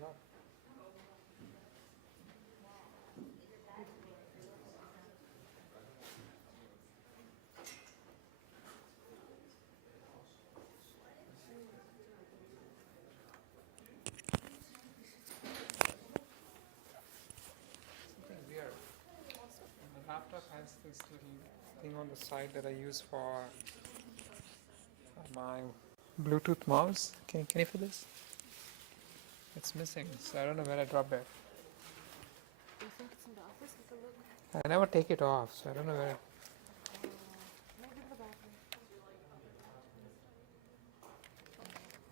not. Something weird. And the laptop has this little thing on the side that I use for my Bluetooth mouse. Can you feel this? It's missing, so I don't know where I dropped it. Do you think it's in the office? Take a look. I never take it off, so I don't know where. Maybe in the bathroom.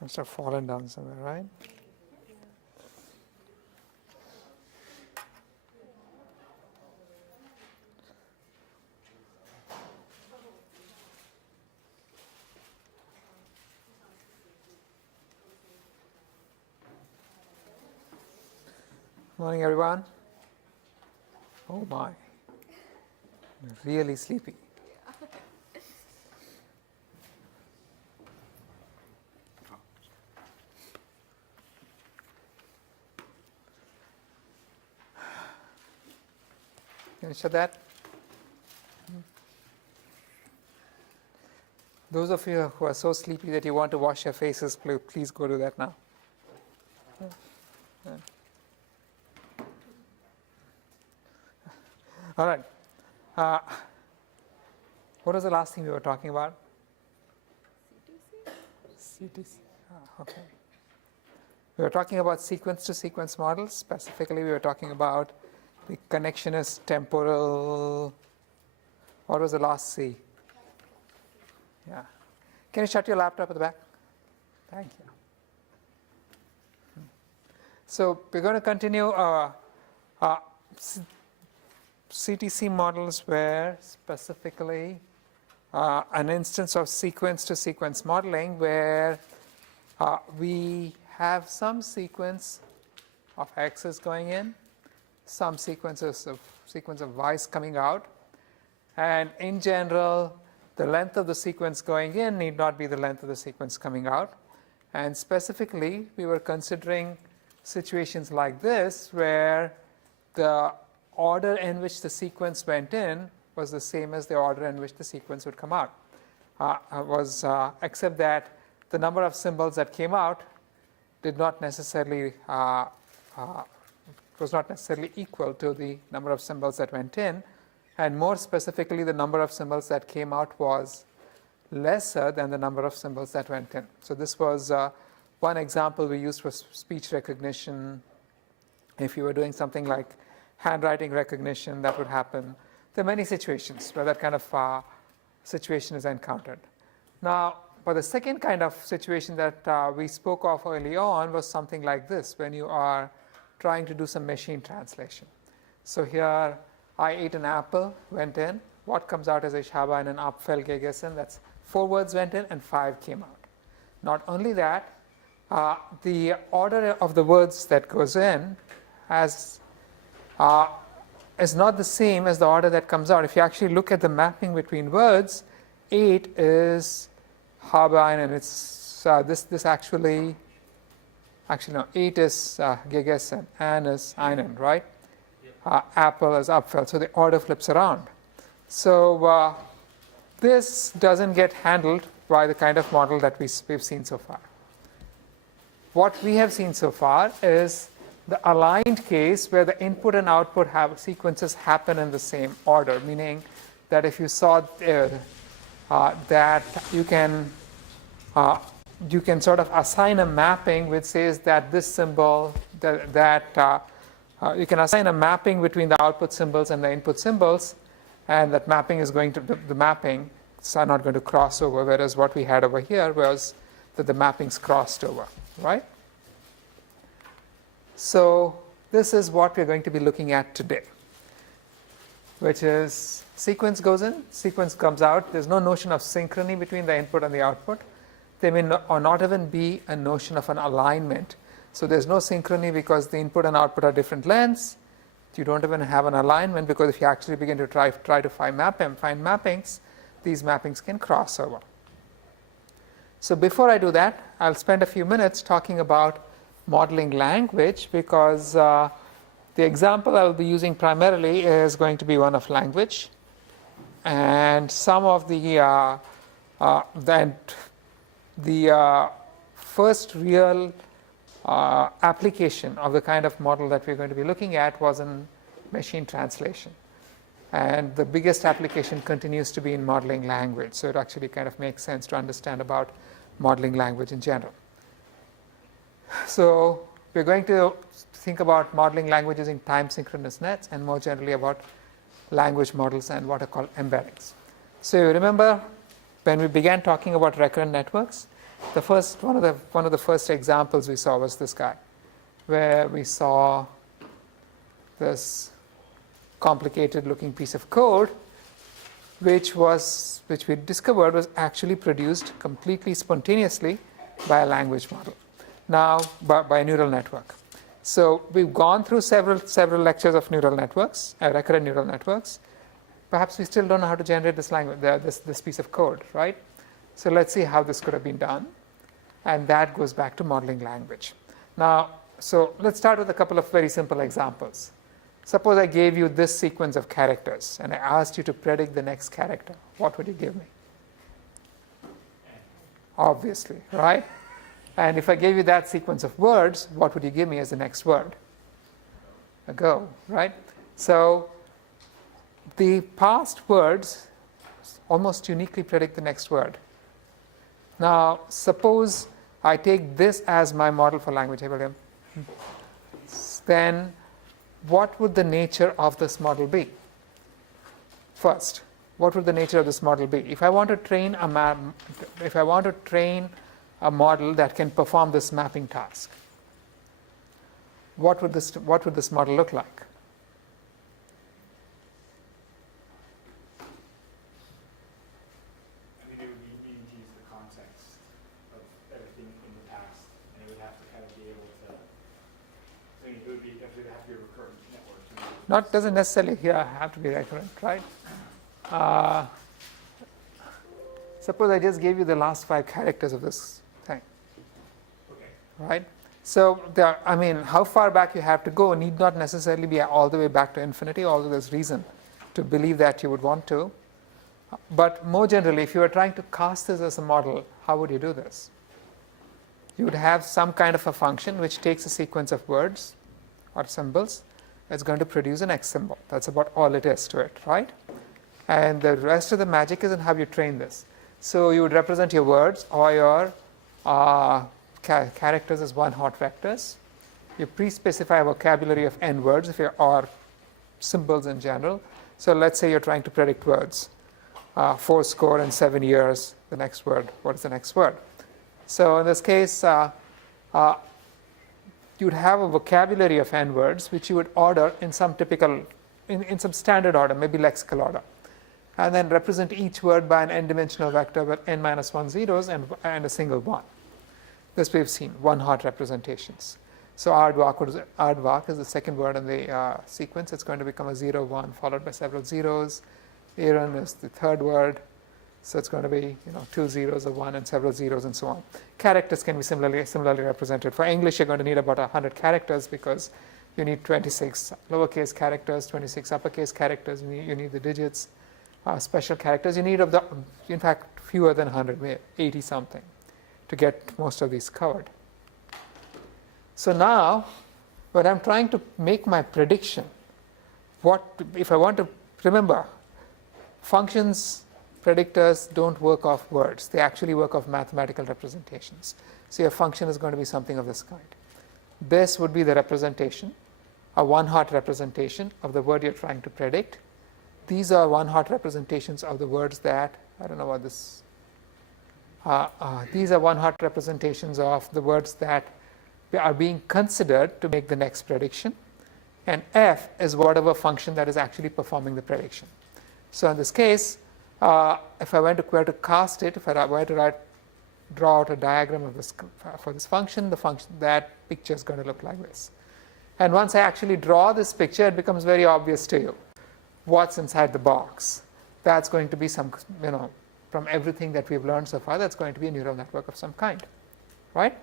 Must have fallen down somewhere, right? Morning, everyone. Oh my, I'm really sleepy. Can you shut that? Those of you who are so sleepy that you want to wash your faces, please go do that now. All right. What was the last thing we were talking about? CTC. Okay. We were talking about sequence-to-sequence models. Specifically, we were talking about the connectionist temporal. What was the last C? Yeah. Can you shut your laptop at the back? Thank you. So we're going to continue CTC models where specifically an instance of sequence-to-sequence modeling where we have some sequence of x's going in, some sequence of y's coming out, and in general the length of the sequence going in need not be the length of the sequence coming out. And specifically we were considering situations like this where the order in which the sequence went in was the same as the order in which the sequence would come out, except that the number of symbols that came out did not necessarily was not necessarily equal to the number of symbols that went in, and more specifically the number of symbols that came out was lesser than the number of symbols that went in. So this was one example we used for speech recognition. If you were doing something like handwriting recognition, that would happen. There are many situations where that kind of situation is encountered. Now, but the second kind of situation that we spoke of early on was something like this, when you are trying to do some machine translation. So here, I ate an apple, went in. What comes out is ich habe einen Apfel gegessen. That's 4 words went in and 5 came out. Not only that, the order of the words that goes in is not the same as the order that comes out. If you actually look at the mapping between words, 8 is habe einen. It's this actually no, 8 is gegessen, an is einen, right? Apple is Apfel, so the order flips around. So this doesn't get handled by the kind of model that we've seen so far. What we have seen so far is the aligned case where the input and output sequences happen in the same order, meaning that if you saw that you can sort of assign a mapping which says that this symbol you can assign a mapping between the output symbols and the input symbols, and that mapping is going to the mappings are not going to cross over, whereas what we had over here was that the mappings crossed over, right? So this is what we're going to be looking at today, which is sequence goes in, sequence comes out. There's no notion of synchrony between the input and the output. There may not even be a notion of an alignment. So there's no synchrony because the input and output are different lengths. You don't even have an alignment because if you actually begin to try to find mappings, these mappings can cross over. So before I do that, I'll spend a few minutes talking about modeling language because the example I will be using primarily is going to be one of language, and some of the first real application of the kind of model that we're going to be looking at was in machine translation. And the biggest application continues to be in modeling language. So it actually kind of makes sense to understand about modeling language in general. So we're going to think about modeling language using time synchronous nets and more generally about language models and what are called embeddings. So you remember when we began talking about recurrent networks, one of the first examples we saw was this guy, where we saw this complicated looking piece of code which we discovered was actually produced completely spontaneously by a language model, now by a neural network. So we've gone through several lectures of neural networks, recurrent neural networks. Perhaps we still don't know how to generate this language, this piece of code, right? So let's see how this could have been done, and that goes back to modeling language. Now, so let's start with a couple of very simple examples. Suppose I gave you this sequence of characters, and I asked you to predict the next character. What would you give me? Obviously, right? And if I gave you that sequence of words, what would you give me as the next word? A go, right? So the past words almost uniquely predict the next word. Now, suppose I take this as my model for language, then what would the nature of this model be? First, what would the nature of this model be? If I want to train a model that can perform this mapping task, what would this model look like? I mean, it would be needing to use the context of everything in the past, and it would have to kind of be able to. I mean, it would have to be a recurrent network. Doesn't necessarily have to be recurrent, right? Suppose I just gave you the last 5 characters of this thing, right? So how far back you have to go need not necessarily be all the way back to infinity, although there's reason to believe that you would want to. But more generally, if you were trying to cast this as a model, how would you do this? You would have some kind of a function which takes a sequence of words or symbols. It's going to produce an X symbol. That's about all it is to it, right? And the rest of the magic is in how you train this. So you would represent your words or your characters as one-hot vectors. You pre-specify a vocabulary of n words or symbols in general. So let's say you're trying to predict words. 7 years, the next word. What is the next word? So in this case, you'd have a vocabulary of n words, which you would order in some in some standard order, maybe lexical order. And then represent each word by an n-dimensional vector with n-1 zeros and a single 1. This we've seen, one-hot representations. So aardvark is the second word in the sequence. It's going to become a 0, 1, followed by several zeros. Aaron is the third word. So it's going to be 2 zeros, a 1, and several zeros, and so on. Characters can be similarly represented. For English, you're going to need about 100 characters because you need 26 lowercase characters, 26 uppercase characters. You need the digits, special characters. You need, in fact, fewer than 100, 80 something, to get most of these covered. So now, when I'm trying to make my prediction, if I want to remember, functions, predictors don't work off words. They actually work off mathematical representations. So your function is going to be something of this kind. This would be the representation, a one-hot representation of the word you're trying to predict. These are one-hot representations of the words that, I don't know what this, these are one-hot representations of the words that are being considered to make the next prediction. And f is whatever function that is actually performing the prediction. So in this case, if I were to cast it, if I were to draw out a diagram of this for this function, that picture is going to look like this. And once I actually draw this picture, it becomes very obvious to you what's inside the box. That's going to be some, from everything that we've learned so far, that's going to be a neural network of some kind, right?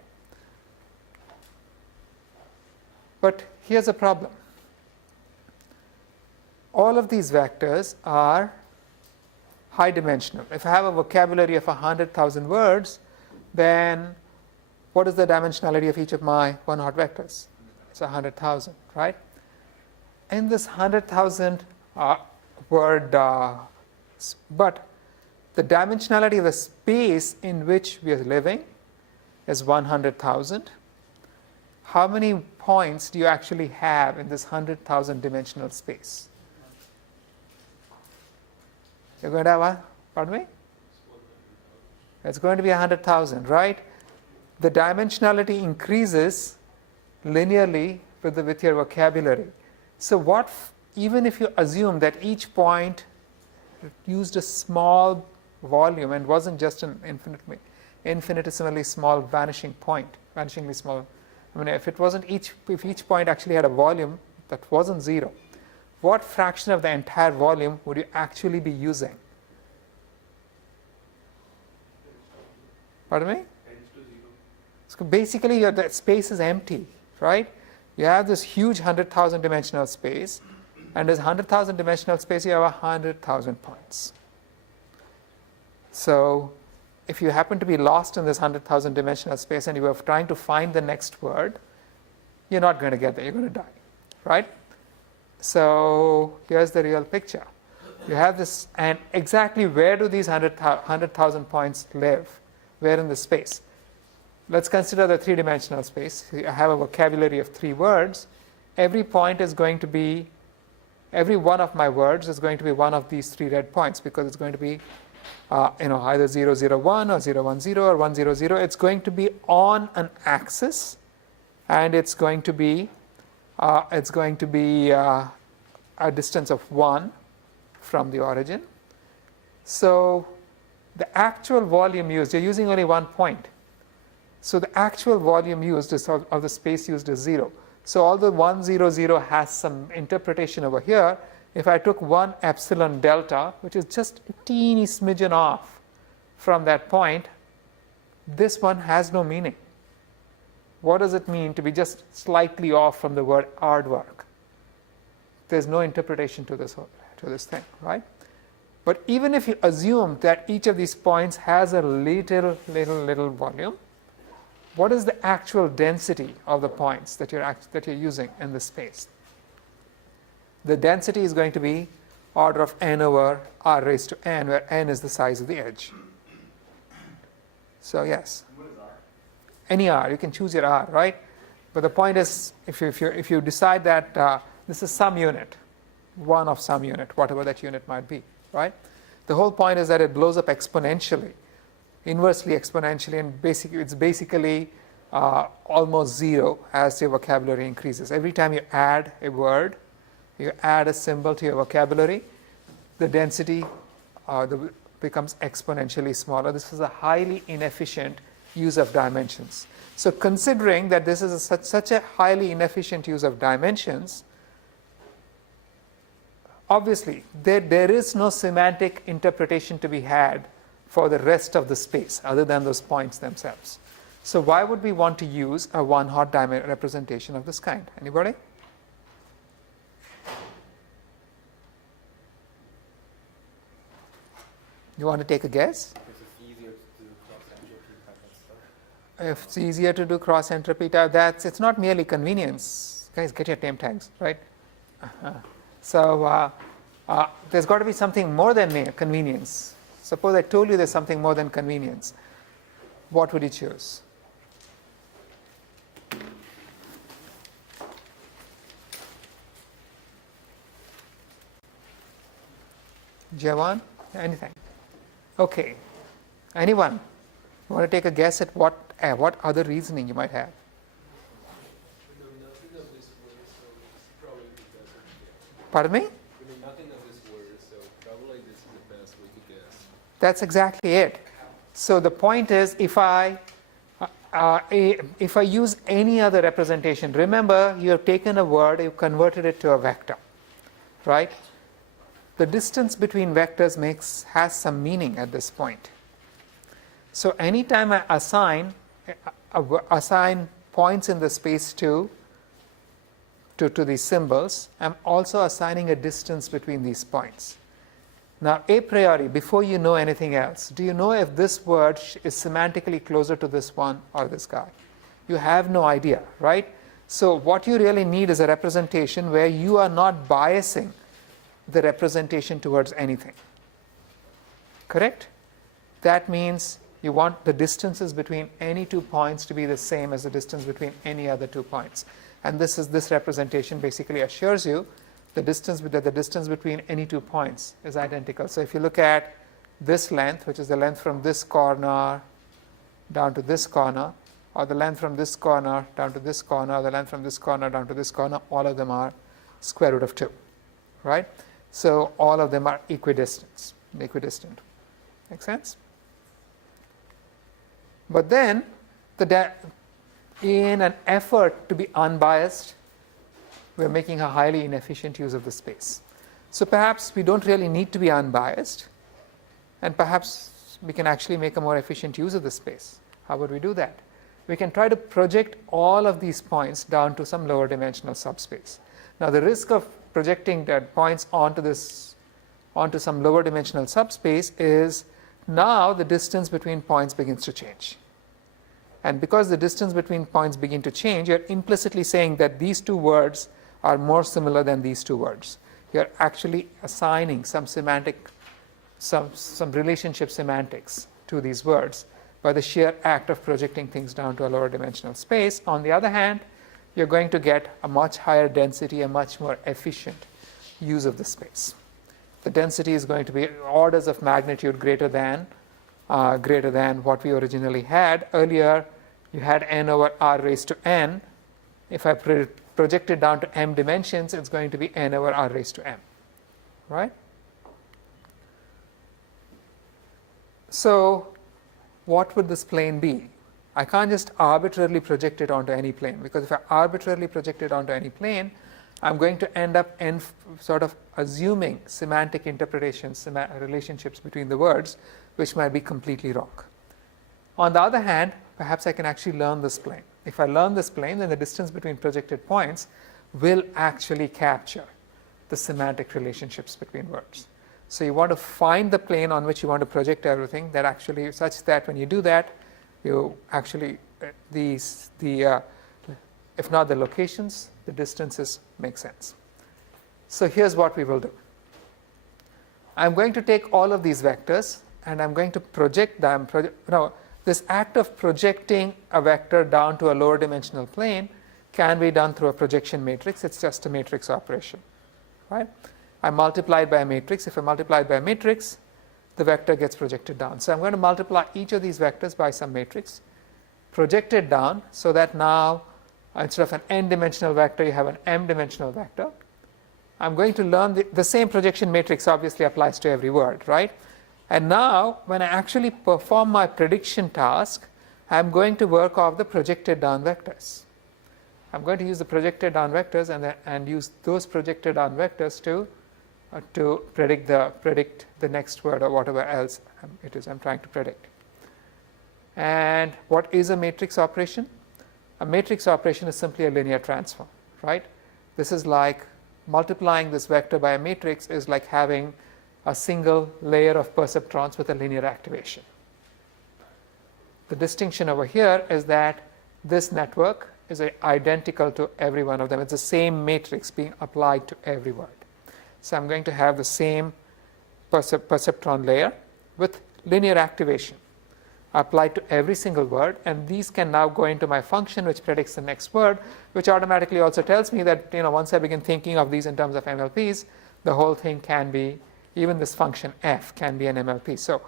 But here's a problem. All of these vectors are high dimensional. If I have a vocabulary of 100,000 words, then what is the dimensionality of each of my one-hot vectors? It's 100,000, right? In this 100,000 word, but the dimensionality of the space in which we are living is 100,000. How many points do you actually have in this 100,000 dimensional space? You're going to have a, pardon me? It's going to be 100,000, right? The dimensionality increases linearly with your vocabulary. So even if you assume that each point used a small volume and wasn't just an infinitesimally small vanishingly small. I mean, if each point actually had a volume that wasn't 0, what fraction of the entire volume would you actually be using? Pardon me? So basically, the space is empty, right? You have this huge 100,000 dimensional space, and this 100,000 dimensional space, you have 100,000 points. So if you happen to be lost in this 100,000 dimensional space and you are trying to find the next word, you're not going to get there. You're going to die, right? So here's the real picture. You have this, and exactly where do these 100,000 points live? Where in the space? Let's consider the three-dimensional space. I have a vocabulary of 3 words. Every point is going to be, every one of my words is going to be one of these 3 red points, because it's going to be either 001 or 010 or 100. It's going to be on an axis, and it's going to be a distance of 1 from the origin. So the actual volume used, you're using only 1 point. So the actual volume used of the space used is 0. So although 100 has some interpretation over here, if I took 1 epsilon delta, which is just a teeny smidgen off from that point, this one has no meaning. What does it mean to be just slightly off from the word aardvark? There's no interpretation to this thing, right? But even if you assume that each of these points has a little volume, what is the actual density of the points that you're using in the space? The density is going to be order of n over r raised to n, where n is the size of the edge. So yes. What is R? Any r, you can choose your r, right? But the point is, if you decide that this is some unit, 1 of some unit, whatever that unit might be, right? The whole point is that it blows up exponentially, inversely exponentially, and it's basically almost 0 as your vocabulary increases. Every time you add a word, you add a symbol to your vocabulary, the density becomes exponentially smaller. This is a highly inefficient use of dimensions. So considering that this is such a highly inefficient use of dimensions, obviously there is no semantic interpretation to be had for the rest of the space other than those points themselves. So why would we want to use a one-hot representation of this kind? Anybody? You want to take a guess? If it's easier to do cross entropy type, it's not merely convenience. Guys, get your name tags, right? So there's got to be something more than convenience. Suppose I told you there's something more than convenience. What would you choose? Jawan? Anything? Okay. Anyone? You want to take a guess at what other reasoning you might have? Pardon me? Nothing of this word, so probably this is the best we could guess. That's exactly it. So the point is, if I use any other representation, remember you have taken a word, you've converted it to a vector, right? The distance between vectors has some meaning at this point. So anytime I assign points in the space to to these symbols, I'm also assigning a distance between these points. Now, a priori, before you know anything else, do you know if this word is semantically closer to this one or this guy? You have no idea, right? So what you really need is a representation where you are not biasing the representation towards anything. Correct? That means you want the distances between any 2 points to be the same as the distance between any other 2 points. And this representation basically assures you the distance between any 2 points is identical. So if you look at this length, which is the length from this corner down to this corner, or the length from this corner down to this corner, or the length from this corner down to this corner, all of them are square root of 2, right? So all of them are equidistant. Make sense? But then, in an effort to be unbiased, we're making a highly inefficient use of the space. So perhaps we don't really need to be unbiased, and perhaps we can actually make a more efficient use of the space. How would we do that? We can try to project all of these points down to some lower dimensional subspace. Now, the risk of projecting that points onto some lower dimensional subspace is now the distance between points begins to change. And because the distance between points begin to change, you're implicitly saying that these 2 words are more similar than these 2 words. You're actually assigning some relationship semantics to these words by the sheer act of projecting things down to a lower dimensional space. On the other hand, you're going to get a much higher density, a much more efficient use of the space. The density is going to be orders of magnitude greater than what we originally had. Earlier, you had n over r raised to n. If I project it down to m dimensions, it's going to be n over r raised to m, right? So what would this plane be? I can't just arbitrarily project it onto any plane, because if I arbitrarily project it onto any plane, I'm going to end up sort of assuming semantic interpretations, relationships between the words, which might be completely wrong. On the other hand, perhaps I can actually learn this plane. If I learn this plane, then the distance between projected points will actually capture the semantic relationships between words. So you want to find the plane on which you want to project everything, that actually such that when you do that, you actually if not the locations, the distances make sense. So here's what we will do. I'm going to take all of these vectors and I'm going to project them. Now, this act of projecting a vector down to a lower dimensional plane can be done through a projection matrix. It's just a matrix operation, right? I multiply it by a matrix. If I multiply it by a matrix, the vector gets projected down. So I'm going to multiply each of these vectors by some matrix, project it down so that now instead of an n-dimensional vector, you have an m-dimensional vector. I'm going to learn the same projection matrix obviously applies to every word, right? And now, when I actually perform my prediction task, I'm going to work off the projected down vectors. I'm going to use the projected down vectors and use those projected down vectors to predict the next word or whatever else it is I'm trying to predict. And what is a matrix operation? A matrix operation is simply a linear transform, right? This is like multiplying this vector by a matrix is like having a single layer of perceptrons with a linear activation. The distinction over here is that this network is identical to every one of them. It's the same matrix being applied to every word. So I'm going to have the same perceptron layer with linear activation applied to every single word, and these can now go into my function which predicts the next word, which automatically also tells me that once I begin thinking of these in terms of MLPs, the whole thing can be, even this function f can be an MLP. So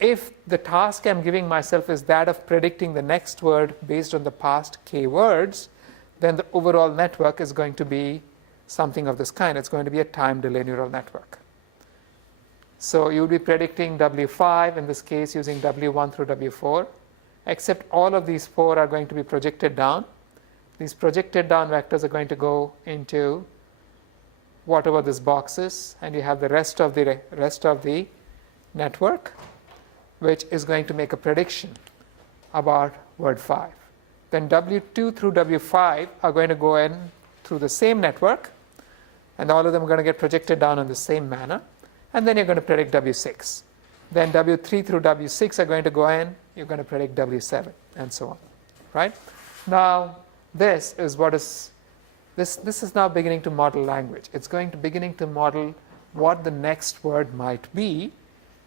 if the task I'm giving myself is that of predicting the next word based on the past k words, then the overall network is going to be something of this kind. It's going to be a time delay neural network. So you would be predicting W5 in this case using W1 through W4, except all of these 4 are going to be projected down. These projected down vectors are going to go into whatever this box is, and you have the rest of the network, which is going to make a prediction about word 5. Then W2 through W5 are going to go in through the same network, and all of them are going to get projected down in the same manner, and then you're going to predict W6. Then W3 through W6 are going to go in, you're going to predict W7, and so on, right? Now, this is now beginning to model language. It's beginning to model what the next word might be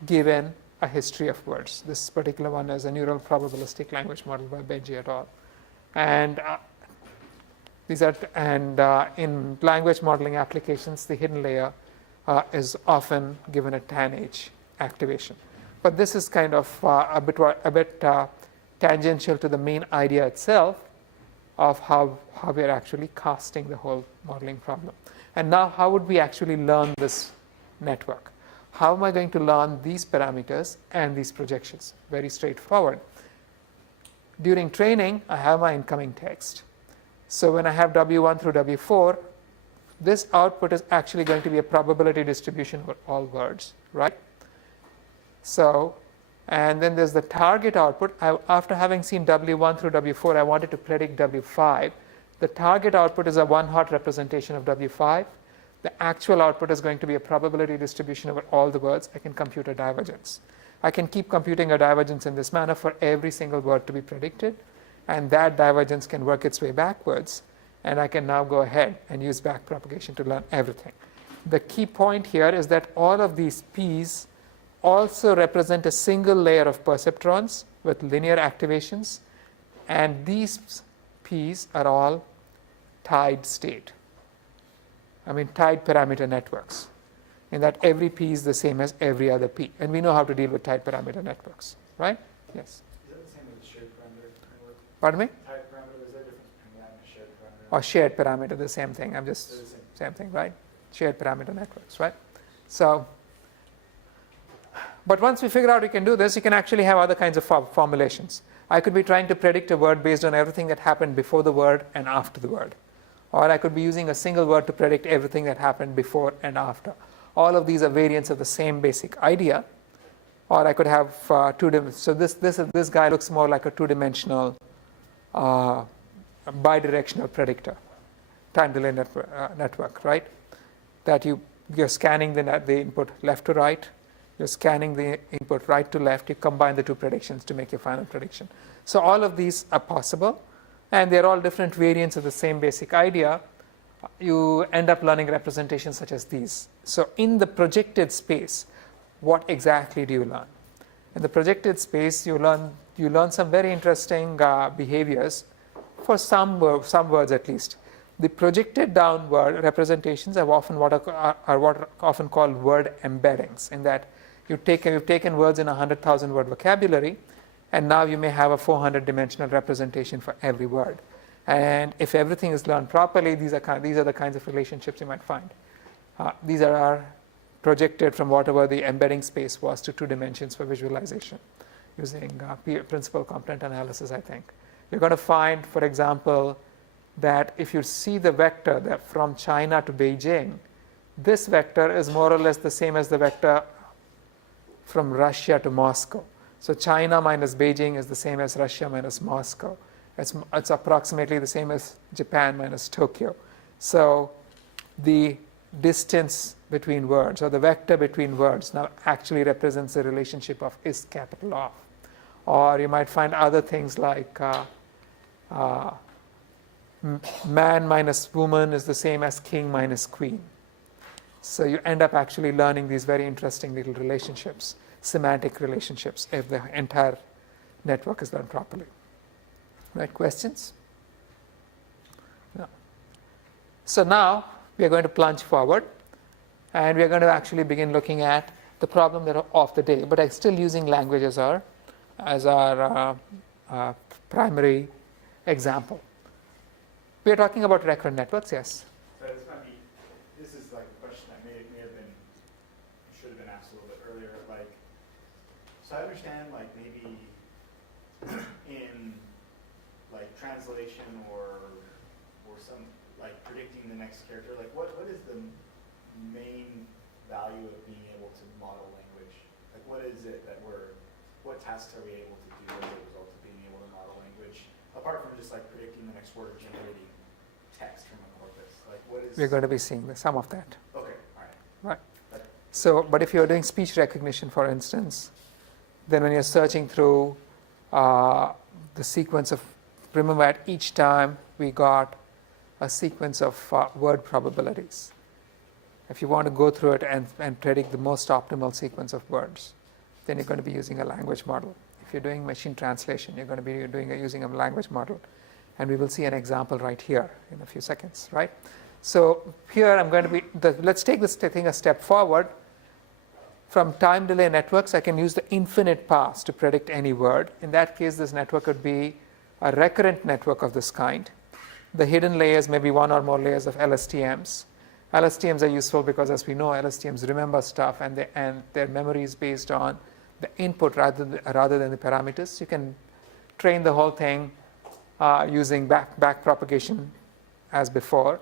given a history of words. This particular one is a neural probabilistic language model by Benji et al. And in language modeling applications, the hidden layer is often given a tanh activation. But this is kind of a bit tangential to the main idea itself of how we are actually casting the whole modeling problem. And now, how would we actually learn this network? How am I going to learn these parameters and these projections? Very straightforward. During training, I have my incoming text. So when I have W1 through W4, this output is actually going to be a probability distribution for all words, right? So, and then there's the target output. After having seen W1 through W4, I wanted to predict W5. The target output is a one-hot representation of W5. The actual output is going to be a probability distribution over all the words. I can compute a divergence. I can keep computing a divergence in this manner for every single word to be predicted, and that divergence can work its way backwards, and I can now go ahead and use backpropagation to learn everything. The key point here is that all of these P's also represent a single layer of perceptrons with linear activations, and these P's are all tied state. I mean tied parameter networks, in that every P is the same as every other P. And we know how to deal with tied parameter networks, right? Yes? Is that the same with shared parameter network? Pardon me? Type parameter, is there a difference between that and a shared parameter? Or shared parameter, the same thing. They're the same. Same thing, right? Shared parameter networks, right? So, but once we figure out we can do this, you can actually have other kinds of formulations. I could be trying to predict a word based on everything that happened before the word and after the word. Or I could be using a single word to predict everything that happened before and after. All of these are variants of the same basic idea. Or I could have so this guy looks more like a two-dimensional bidirectional predictor, time delay network, right? That you're scanning the input left to right, you're scanning the input right to left, you combine the two predictions to make your final prediction. So all of these are possible, and they're all different variants of the same basic idea. You end up learning representations such as these. So in the projected space, what exactly do you learn? In the projected space, you learn some very interesting behaviors for some words at least. The projected downward representations are often what are often called word embeddings, in that you've taken words in a 100,000 word vocabulary, and now you may have a 400 dimensional representation for every word. And if everything is learned properly, these are the kinds of relationships you might find. These are projected from whatever the embedding space was to 2 dimensions for visualization using principal component analysis, I think. You're going to find, for example, that if you see the vector that from China to Beijing, this vector is more or less the same as the vector from Russia to Moscow. So China minus Beijing is the same as Russia minus Moscow. It's approximately the same as Japan minus Tokyo. So the distance between words, or the vector between words, now actually represents the relationship of is capital of. Or you might find other things like man minus woman is the same as king minus queen. So you end up actually learning these very interesting little relationships, semantic relationships, if the entire network is learned properly. Right, questions? No. So now we are going to plunge forward, and we are going to actually begin looking at the problem that of the day, but I'm still using language as our primary example. We are talking about recurrent networks, yes? So this is like a question that may have been, should have been asked a little bit earlier. Like, so I understand, like, maybe in like translation or some like predicting the next character, like what is the main value of being able to model language? Like, what is it that what tasks are we able to do as a result of being able to model language, apart from just like predicting the next word or generating text from a corpus? we're going to be seeing some of that. Okay, all right. Right. So, but if you're doing speech recognition, for instance, then when you're searching through the sequence of, remember at each time we got a sequence of word probabilities. If you want to go through it and predict the most optimal sequence of words, then you're going to be using a language model. If you're doing machine translation, you're going to be using a language model. And we will see an example right here in a few seconds, right? So here I'm going to be, let's take this thing a step forward. From time delay networks, I can use the infinite paths to predict any word. In that case, this network would be a recurrent network of this kind. The hidden layers may be one or more layers of LSTMs. LSTMs are useful because, as we know, LSTMs remember stuff, and their memory is based on the input rather than the parameters. You can train the whole thing using back propagation as before,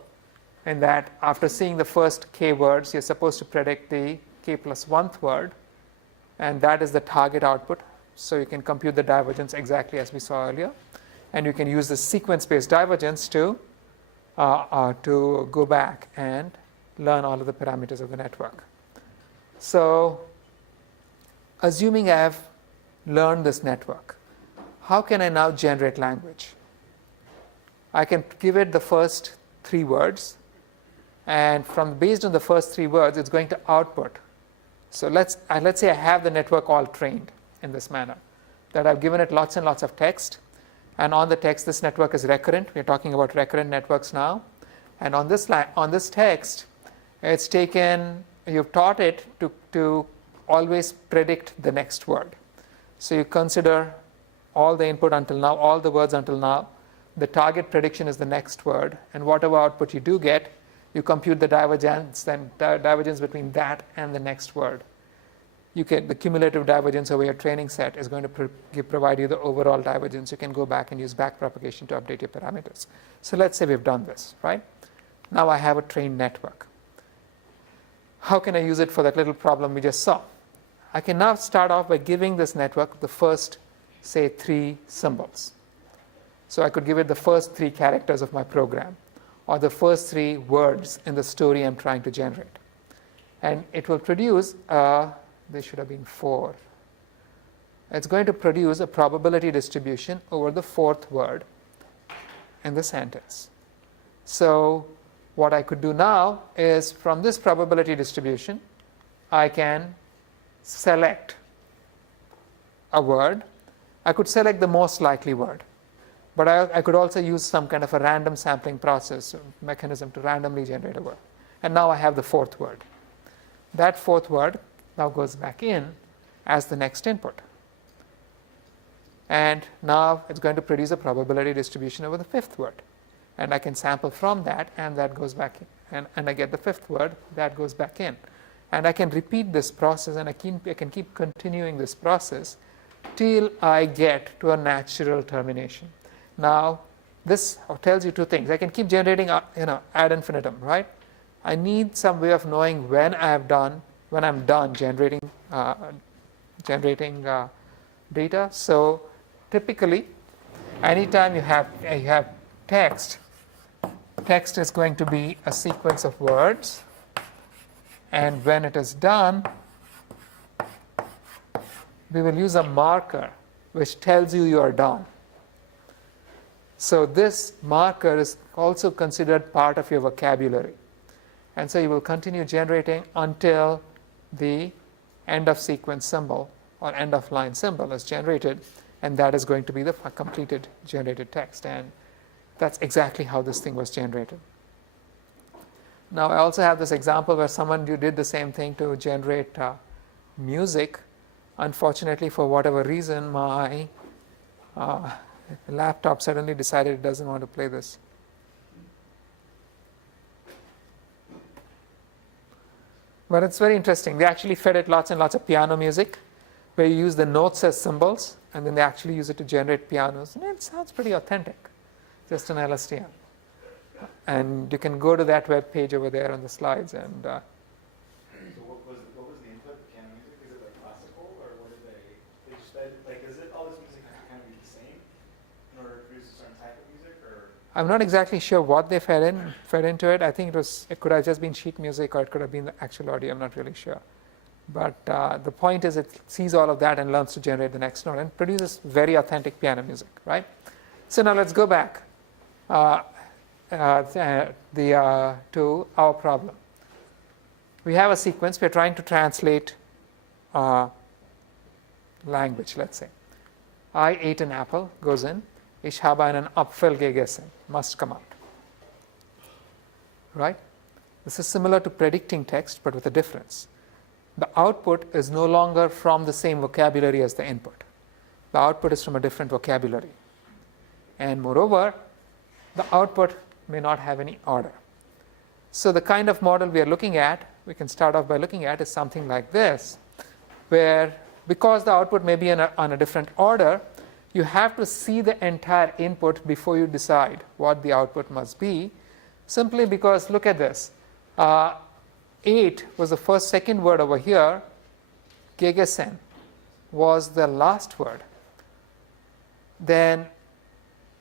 and that after seeing the first k words, you're supposed to predict the k plus 1th word, and that is the target output. So you can compute the divergence exactly as we saw earlier, and you can use the sequence-based divergence to go back and learn all of the parameters of the network. So assuming I have learned this network, how can I now generate language? I can give it the first 3 words, and based on the first 3 words, it's going to output. So let's say I have the network all trained in this manner, that I've given it lots and lots of text, and on the text, this network is recurrent. We're talking about recurrent networks now. And on this text, it's taken, you've taught it to always predict the next word. So you consider all the input until now, all the words until now. The target prediction is the next word, and whatever output you do get, you compute the divergence, then divergence between that and the next word. The cumulative divergence over your training set is going to provide you the overall divergence. You can go back and use back propagation to update your parameters. So let's say we've done this, right? Now I have a trained network. How can I use it for that little problem we just saw? I can now start off by giving this network the first, say, 3 symbols. So I could give it the first 3 characters of my program, or the first 3 words in the story I'm trying to generate. And it will produce, there should have been 4. It's going to produce a probability distribution over the 4th word in the sentence. So what I could do now is, from this probability distribution, I can select a word. I could select the most likely word. But I could also use some kind of a random sampling process mechanism to randomly generate a word. And now I have the 4th word. That 4th word now goes back in as the next input. And now it's going to produce a probability distribution over the 5th word. And I can sample from that, and that goes back in. And I get the 5th word, that goes back in. And I can repeat this process, and I can keep continuing this process till I get to a natural termination. Now, this tells you 2 things. I can keep generating, ad infinitum, right? I need some way of knowing when I'm done generating data. So typically, anytime you have text is going to be a sequence of words, and when it is done, we will use a marker which tells you are done. So this marker is also considered part of your vocabulary. And so you will continue generating until the end of sequence symbol or end of line symbol is generated, and that is going to be the completed generated text. And that's exactly how this thing was generated. Now I also have this example where someone did the same thing to generate music. Unfortunately, for whatever reason, my laptop suddenly decided it doesn't want to play this. But it's very interesting. They actually fed it lots and lots of piano music, where you use the notes as symbols, and then they actually use it to generate pianos. And it sounds pretty authentic, just an LSTM. And you can go to that web page over there on the slides. And So what was the input? Piano music? Is it like classical, or what did they just fed, like, is it all this music have to kind of be the same in order to produce a certain type of music, or I'm not exactly sure what they fed into it. I think it could have just been sheet music, or it could have been the actual audio. I'm not really sure. But the point is, it sees all of that and learns to generate the next note and produces very authentic piano music, right? So now let's go back to our problem. We have a sequence. We're trying to translate language, let's say. I ate an apple, goes in. Ich habe einen Apfel gegessen, must come out. Right? This is similar to predicting text, but with a difference. The output is no longer from the same vocabulary as the input. The output is from a different vocabulary. And moreover, the output may not have any order. So the kind of model we are looking at, we can start off by looking at, is something like this, where because the output may be on a different order, you have to see the entire input before you decide what the output must be, simply because, look at this. 8 was the second word over here. Gegessen was the last word. Then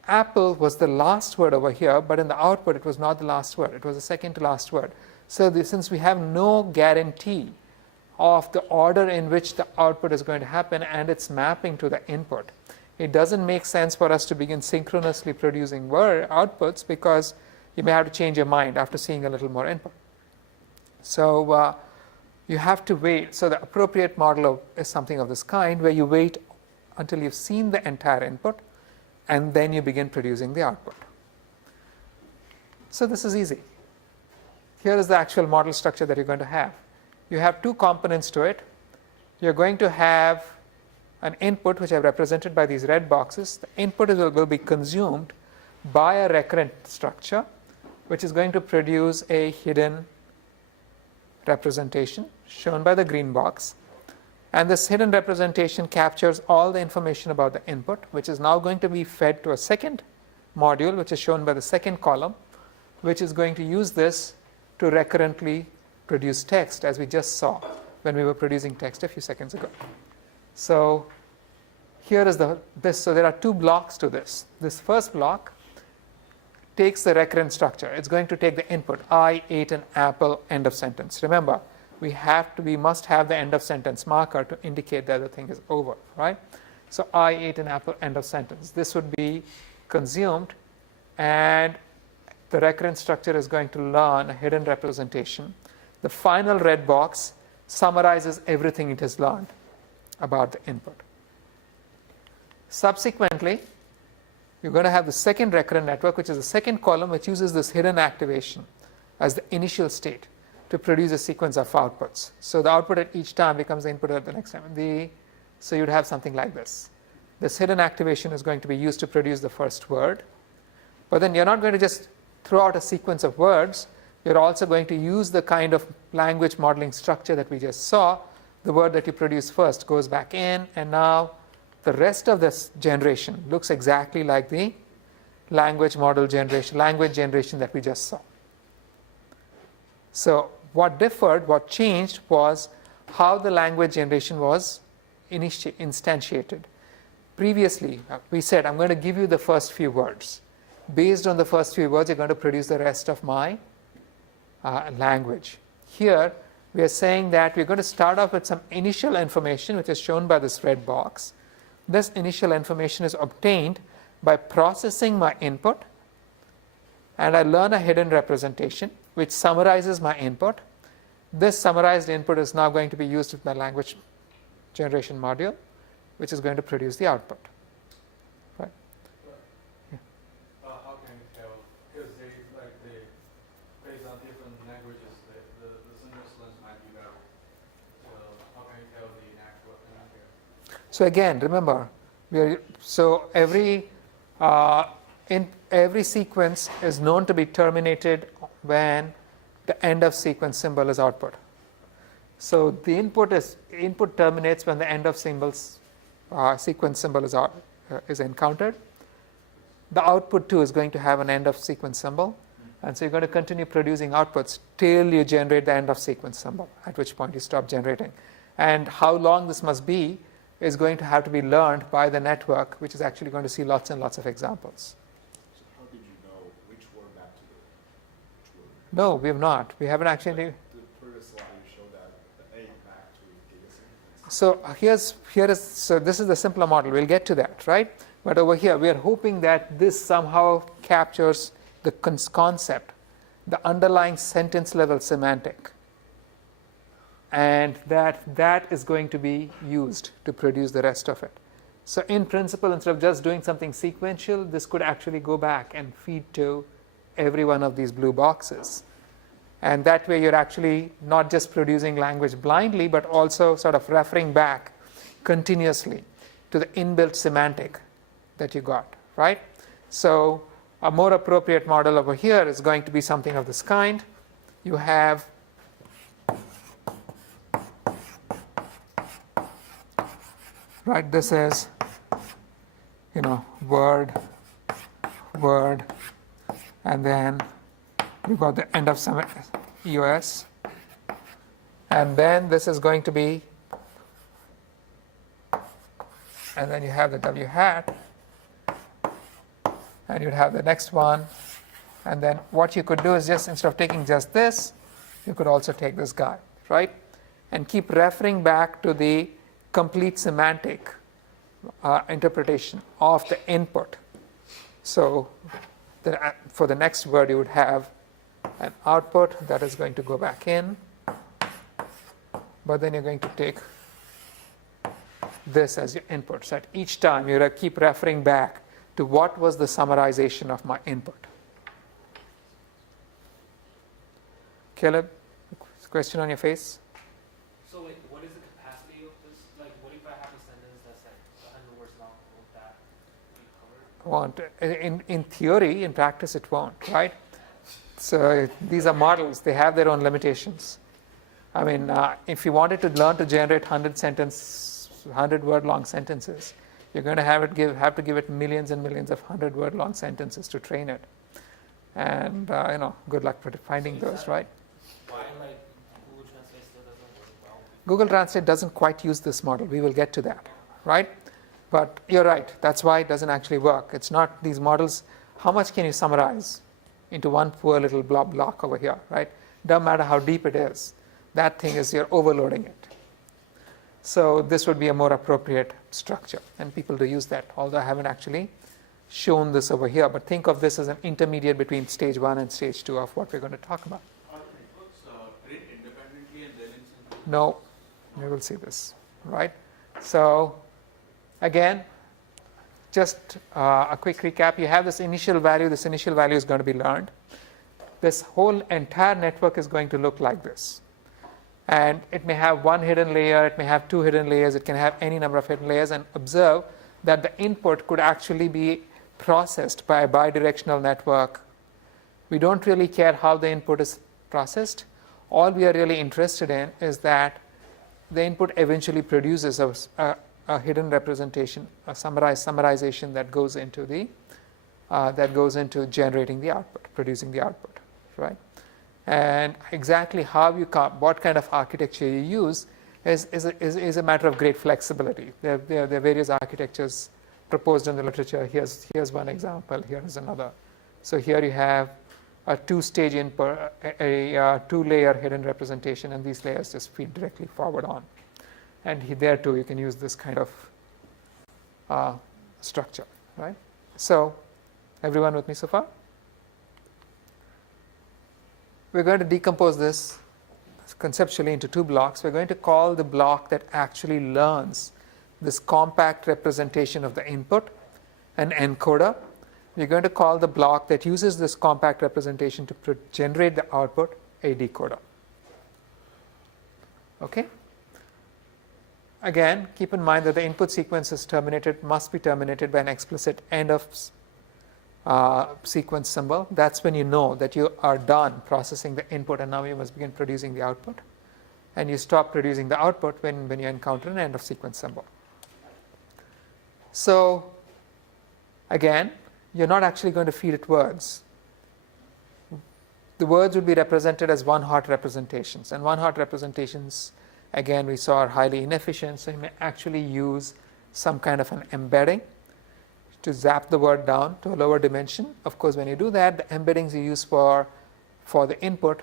apple was the last word over here, but in the output it was not the last word. It was the second to last word. So since we have no guarantee of the order in which the output is going to happen and its mapping to the input, it doesn't make sense for us to begin synchronously producing word outputs, because you may have to change your mind after seeing a little more input. So you have to wait. So the appropriate model is something of this kind, where you wait until you've seen the entire input, and then you begin producing the output. So this is easy. Here is the actual model structure that you're going to have. You have two components to it. You're going to have an input, which I've represented by these red boxes. The input will be consumed by a recurrent structure, which is going to produce a hidden representation shown by the green box. And this hidden representation captures all the information about the input, which is now going to be fed to a second module, which is shown by the second column, which is going to use this to recurrently produce text, as we just saw when we were producing text a few seconds ago. So here is this. So there are two blocks to this. This first block takes the recurrent structure. It's going to take the input, I ate an apple, end of sentence. Remember, we must have the end of sentence marker to indicate that the thing is over, right? So I ate an apple, end of sentence. This would be consumed, and the recurrent structure is going to learn a hidden representation. The final red box summarizes everything it has learned about the input. Subsequently, you're going to have the second recurrent network, which is the second column, which uses this hidden activation as the initial state to produce a sequence of outputs. So the output at each time becomes the input at the next time. So you'd have something like this. This hidden activation is going to be used to produce the first word. But then you're not going to just throw out a sequence of words. You're also going to use the kind of language modeling structure that we just saw. The word that you produce first goes back in, and now the rest of this generation looks exactly like the language generation that we just saw. So what changed was how the language generation was instantiated. Previously, we said, I'm going to give you the first few words. Based on the first few words, you're going to produce the rest of my language. Here, we are saying that we're going to start off with some initial information, which is shown by this red box. This initial information is obtained by processing my input, and I learn a hidden representation which summarizes my input. This summarized input is now going to be used with my language generation module, which is going to produce the output. Right? Yeah. How can you tell? Because based on different languages, the syntax length might be better. So how can you tell the actual thing here? So again, remember, every sequence is known to be terminated when the end of sequence symbol is output. So the input terminates when the end of sequence symbol is encountered. The output too is going to have an end of sequence symbol, and so you're going to continue producing outputs till you generate the end of sequence symbol, at which point you stop generating. And how long this must be is going to have to be learned by the network, which is actually going to see lots and lots of examples. So how did you know No, we have not. We haven't actually. The previous slide you showed that the 8 back to gigaseconds. So this is the simpler model. We'll get to that, right? But over here, we are hoping that this somehow captures the concept, the underlying sentence level semantic, and that is going to be used to produce the rest of it. So in principle, instead of just doing something sequential, this could actually go back and feed to every one of these blue boxes. And that way you're actually not just producing language blindly, but also sort of referring back continuously to the inbuilt semantic that you got, right? So a more appropriate model over here is going to be something of this kind. You have right, this is, word, and then you've got the end of some EOS, and then this is going to be, and then you have the W hat, and you'd have the next one, and then what you could do is just, instead of taking just this, you could also take this guy, right? And keep referring back to the complete semantic interpretation of the input. So for the next word, you would have an output that is going to go back in, but then you're going to take this as your input. So at each time, you keep referring back to what was the summarization of my input. Caleb, question on your face? So wait, what is the capacity of this? Like, what if I have a sentence that's like 100 words long? Won't that be covered? Won't. In theory, in practice, it won't, right? So these are models. They have their own limitations. I mean, if you wanted to learn to generate 100 word long sentences, you're going to have to give it millions and millions of 100 word long sentences to train it. And good luck finding those, right? Why, like, Google Translate still doesn't work well? Google Translate doesn't quite use this model. We will get to that, right? But you're right. That's why it doesn't actually work. It's not these models. How much can you summarize into one poor little block over here, right? Doesn't matter how deep it is. That thing is, you're overloading it. So this would be a more appropriate structure, and people do use that, although I haven't actually shown this over here. But think of this as an intermediate between stage 1 and stage 2 of what we're going to talk about. Are networks trained independently and then in synchronous? No, you will see this, right? So again, just a quick recap. You have this initial value. This initial value is going to be learned. This whole entire network is going to look like this. And it may have one hidden layer, it may have two hidden layers, it can have any number of hidden layers, and observe that the input could actually be processed by a bidirectional network. We don't really care how the input is processed. All we are really interested in is that the input eventually produces a hidden representation, a summarization that goes into generating the output, producing the output, right? And exactly how you what kind of architecture you use is a matter of great flexibility. There are various architectures proposed in the literature. Here's one example. Here is another. So here you have a two-stage input, a two-layer hidden representation, and these layers just feed directly forward on. And there too, you can use this kind of structure, right? So, everyone with me so far? We're going to decompose this conceptually into two blocks. We're going to call the block that actually learns this compact representation of the input an encoder. We're going to call the block that uses this compact representation to generate the output a decoder. Okay? Again, keep in mind that the input sequence is must be terminated by an explicit end of sequence symbol. That's when you know that you are done processing the input and now you must begin producing the output. And you stop producing the output when you encounter an end of sequence symbol. So again, you're not actually going to feed it words. The words would be represented as one-hot representations. And one-hot representations, again, we saw are highly inefficient. So you may actually use some kind of an embedding to zap the word down to a lower dimension. Of course, when you do that, the embeddings you use for for the input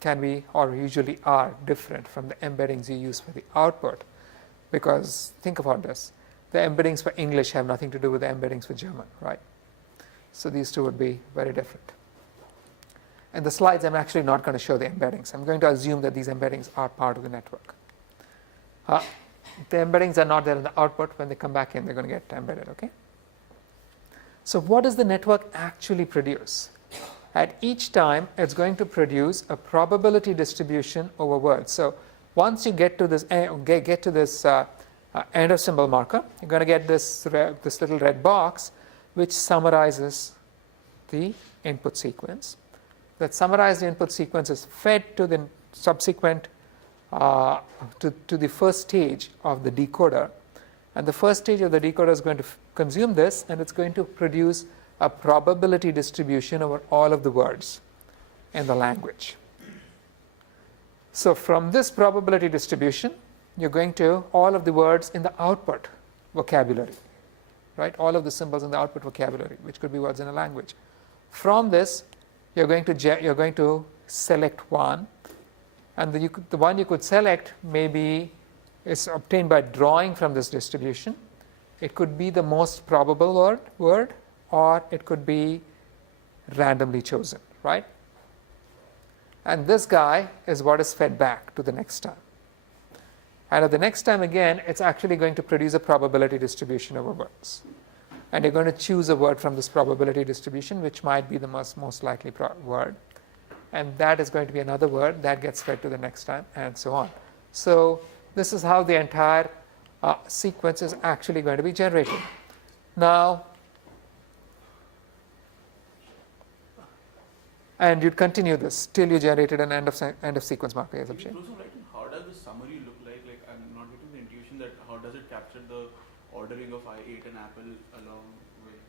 can be, or usually are, different from the embeddings you use for the output. Because think about this, the embeddings for English have nothing to do with the embeddings for German, right? So these two would be very different. In the slides, I'm actually not going to show the embeddings. I'm going to assume that these embeddings are part of the network. The embeddings are not there in the output. When they come back in, they're going to get embedded, okay? So what does the network actually produce? At each time, it's going to produce a probability distribution over words. So once you get to this end of symbol marker, you're going to get this little red box, which summarizes the input sequence. That summarized input sequence is fed to the subsequent to the first stage of the decoder, and the first stage of the decoder is going to consume this, and it's going to produce a probability distribution over all of the words in the language. So from this probability distribution, you're going to all of the words in the output vocabulary, right? All of the symbols in the output vocabulary, which could be words in a language. From this, you're going to select one, and the one you could select maybe is obtained by drawing from this distribution. It could be the most probable word, or it could be randomly chosen, right? And this guy is what is fed back to the next time. And at the next time again, it's actually going to produce a probability distribution over words. And you're going to choose a word from this probability distribution, which might be the most likely word. And that is going to be another word that gets fed to the next time, and so on. So this is how the entire sequence is actually going to be generated. Now, and you'd continue this till you generated an end of sequence marker. Yes, Abhishek? How does the summary look like? Like, I'm not getting the intuition that how does it capture the ordering of I ate an apple along with.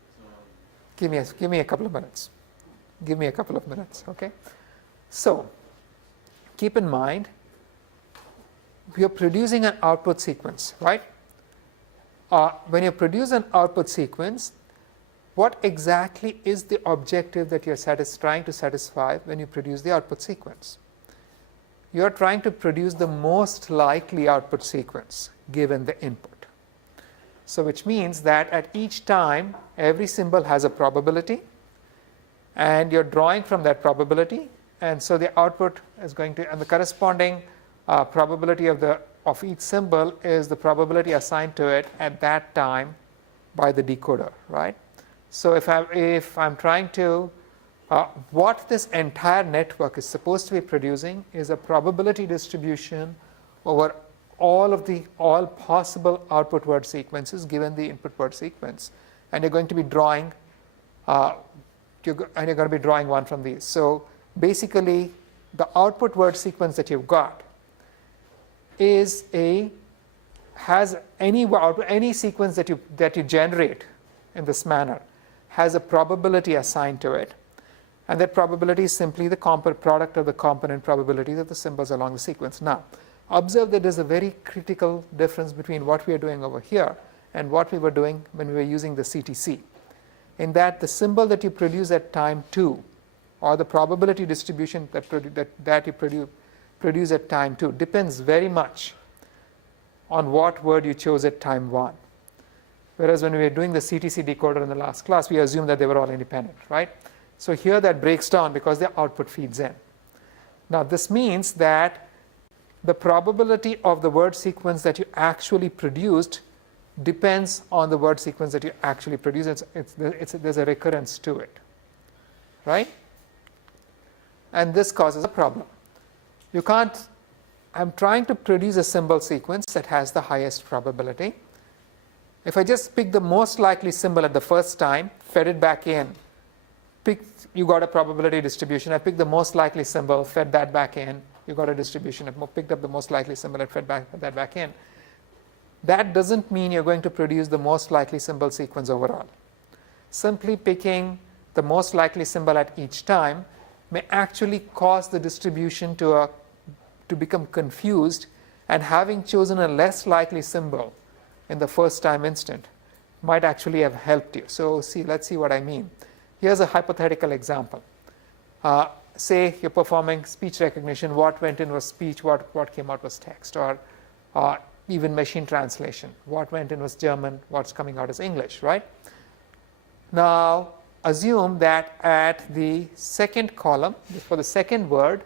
Give me a couple of minutes. Give me a couple of minutes, okay? So, keep in mind, we are producing an output sequence, right? When you produce an output sequence, what exactly is the objective that you're trying to satisfy when you produce the output sequence? You're trying to produce the most likely output sequence given the input. So which means that at each time, every symbol has a probability, and you're drawing from that probability, and so the output is going to, and the corresponding probability of each symbol is the probability assigned to it at that time by the decoder, right? So if I'm trying to, what this entire network is supposed to be producing is a probability distribution over all possible output word sequences given the input word sequence, and you're going to be drawing one from these. So basically, the output word sequence that you've got has any sequence that you generate in this manner has a probability assigned to it, and that probability is simply the product of the component probabilities of the symbols along the sequence. Now, observe that there's a very critical difference between what we are doing over here and what we were doing when we were using the CTC, in that the symbol that you produce at time 2, or the probability distribution that you produce at time 2, depends very much on what word you chose at time 1. Whereas when we were doing the CTC decoder in the last class, we assumed that they were all independent, right? So here that breaks down because the output feeds in. Now this means that the probability of the word sequence that you actually produced depends on the word sequence that you actually produced. There's a recurrence to it, right? And this causes a problem. I'm trying to produce a symbol sequence that has the highest probability. If I just pick the most likely symbol at the first time, fed it back in, you got a probability distribution. I picked the most likely symbol, fed that back in, you got a distribution. I picked up the most likely symbol and fed that back in. That doesn't mean you're going to produce the most likely symbol sequence overall. Simply picking the most likely symbol at each time may actually cause the distribution to become confused, and having chosen a less likely symbol in the first time instant might actually have helped you. So let's see what I mean. Here's a hypothetical example. Say you're performing speech recognition, what went in was speech, what came out was text, or even machine translation. What went in was German, what's coming out is English, right? Now, assume that at the second column, for the second word,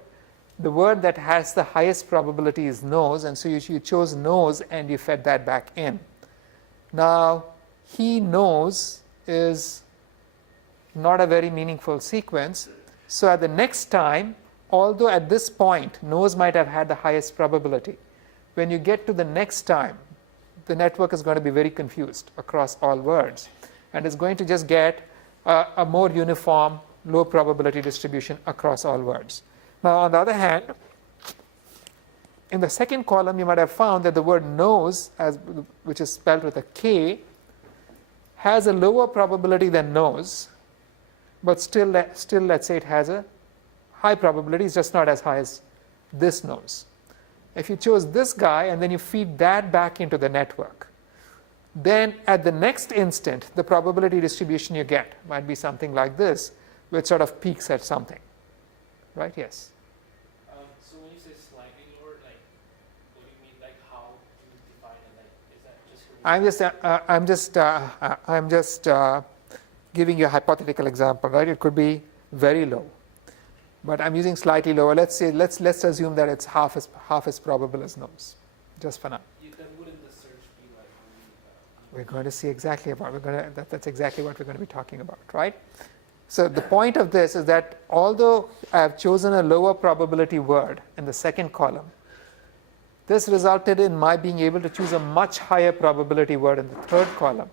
the word that has the highest probability is nose, and so you chose nose and you fed that back in. Now, he knows is not a very meaningful sequence, so at the next time, although at this point nose might have had the highest probability, when you get to the next time, the network is going to be very confused across all words, and is going to just get a more uniform low probability distribution across all words. Now, on the other hand, in the second column, you might have found that the word nose, which is spelled with a K, has a lower probability than nose, but still let's say it has a high probability. It's just not as high as this nose. If you chose this guy and then you feed that back into the network, then at the next instant, the probability distribution you get might be something like this, which sort of peaks at something. Right? Yes? So when you say slightly lower, like, what do you mean, like, how do you define it? Like, is that just I'm just giving you a hypothetical example, right? It could be very low, but I'm using slightly lower. Let's say let's assume that it's half as probable as nose, just for now. Then wouldn't the search be like? We're going to see exactly about. That's exactly what we're going to be talking about, right? So the point of this is that although I have chosen a lower probability word in the second column, this resulted in my being able to choose a much higher probability word in the third column.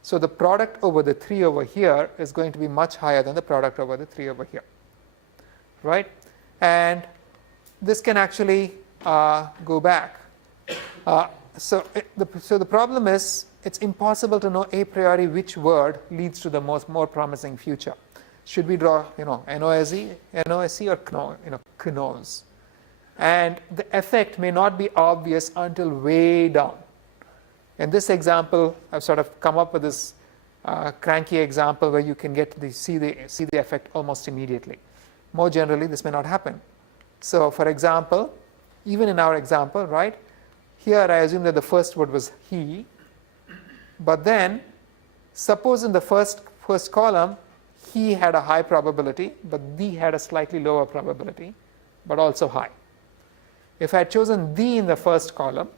So the product over the 3 over here is going to be much higher than the product over the 3 over here, right? And this can actually go back. So the problem is it's impossible to know a priori which word leads to the more promising future. Should we draw, NOSE or KNOS? And the effect may not be obvious until way down. In this example, I've sort of come up with this cranky example where you can see the effect almost immediately. More generally, this may not happen. So, for example, even in our example, right, here I assume that the first word was he, but then suppose in the first column, he had a high probability, but the had a slightly lower probability, but also high. If I had chosen the in the first column,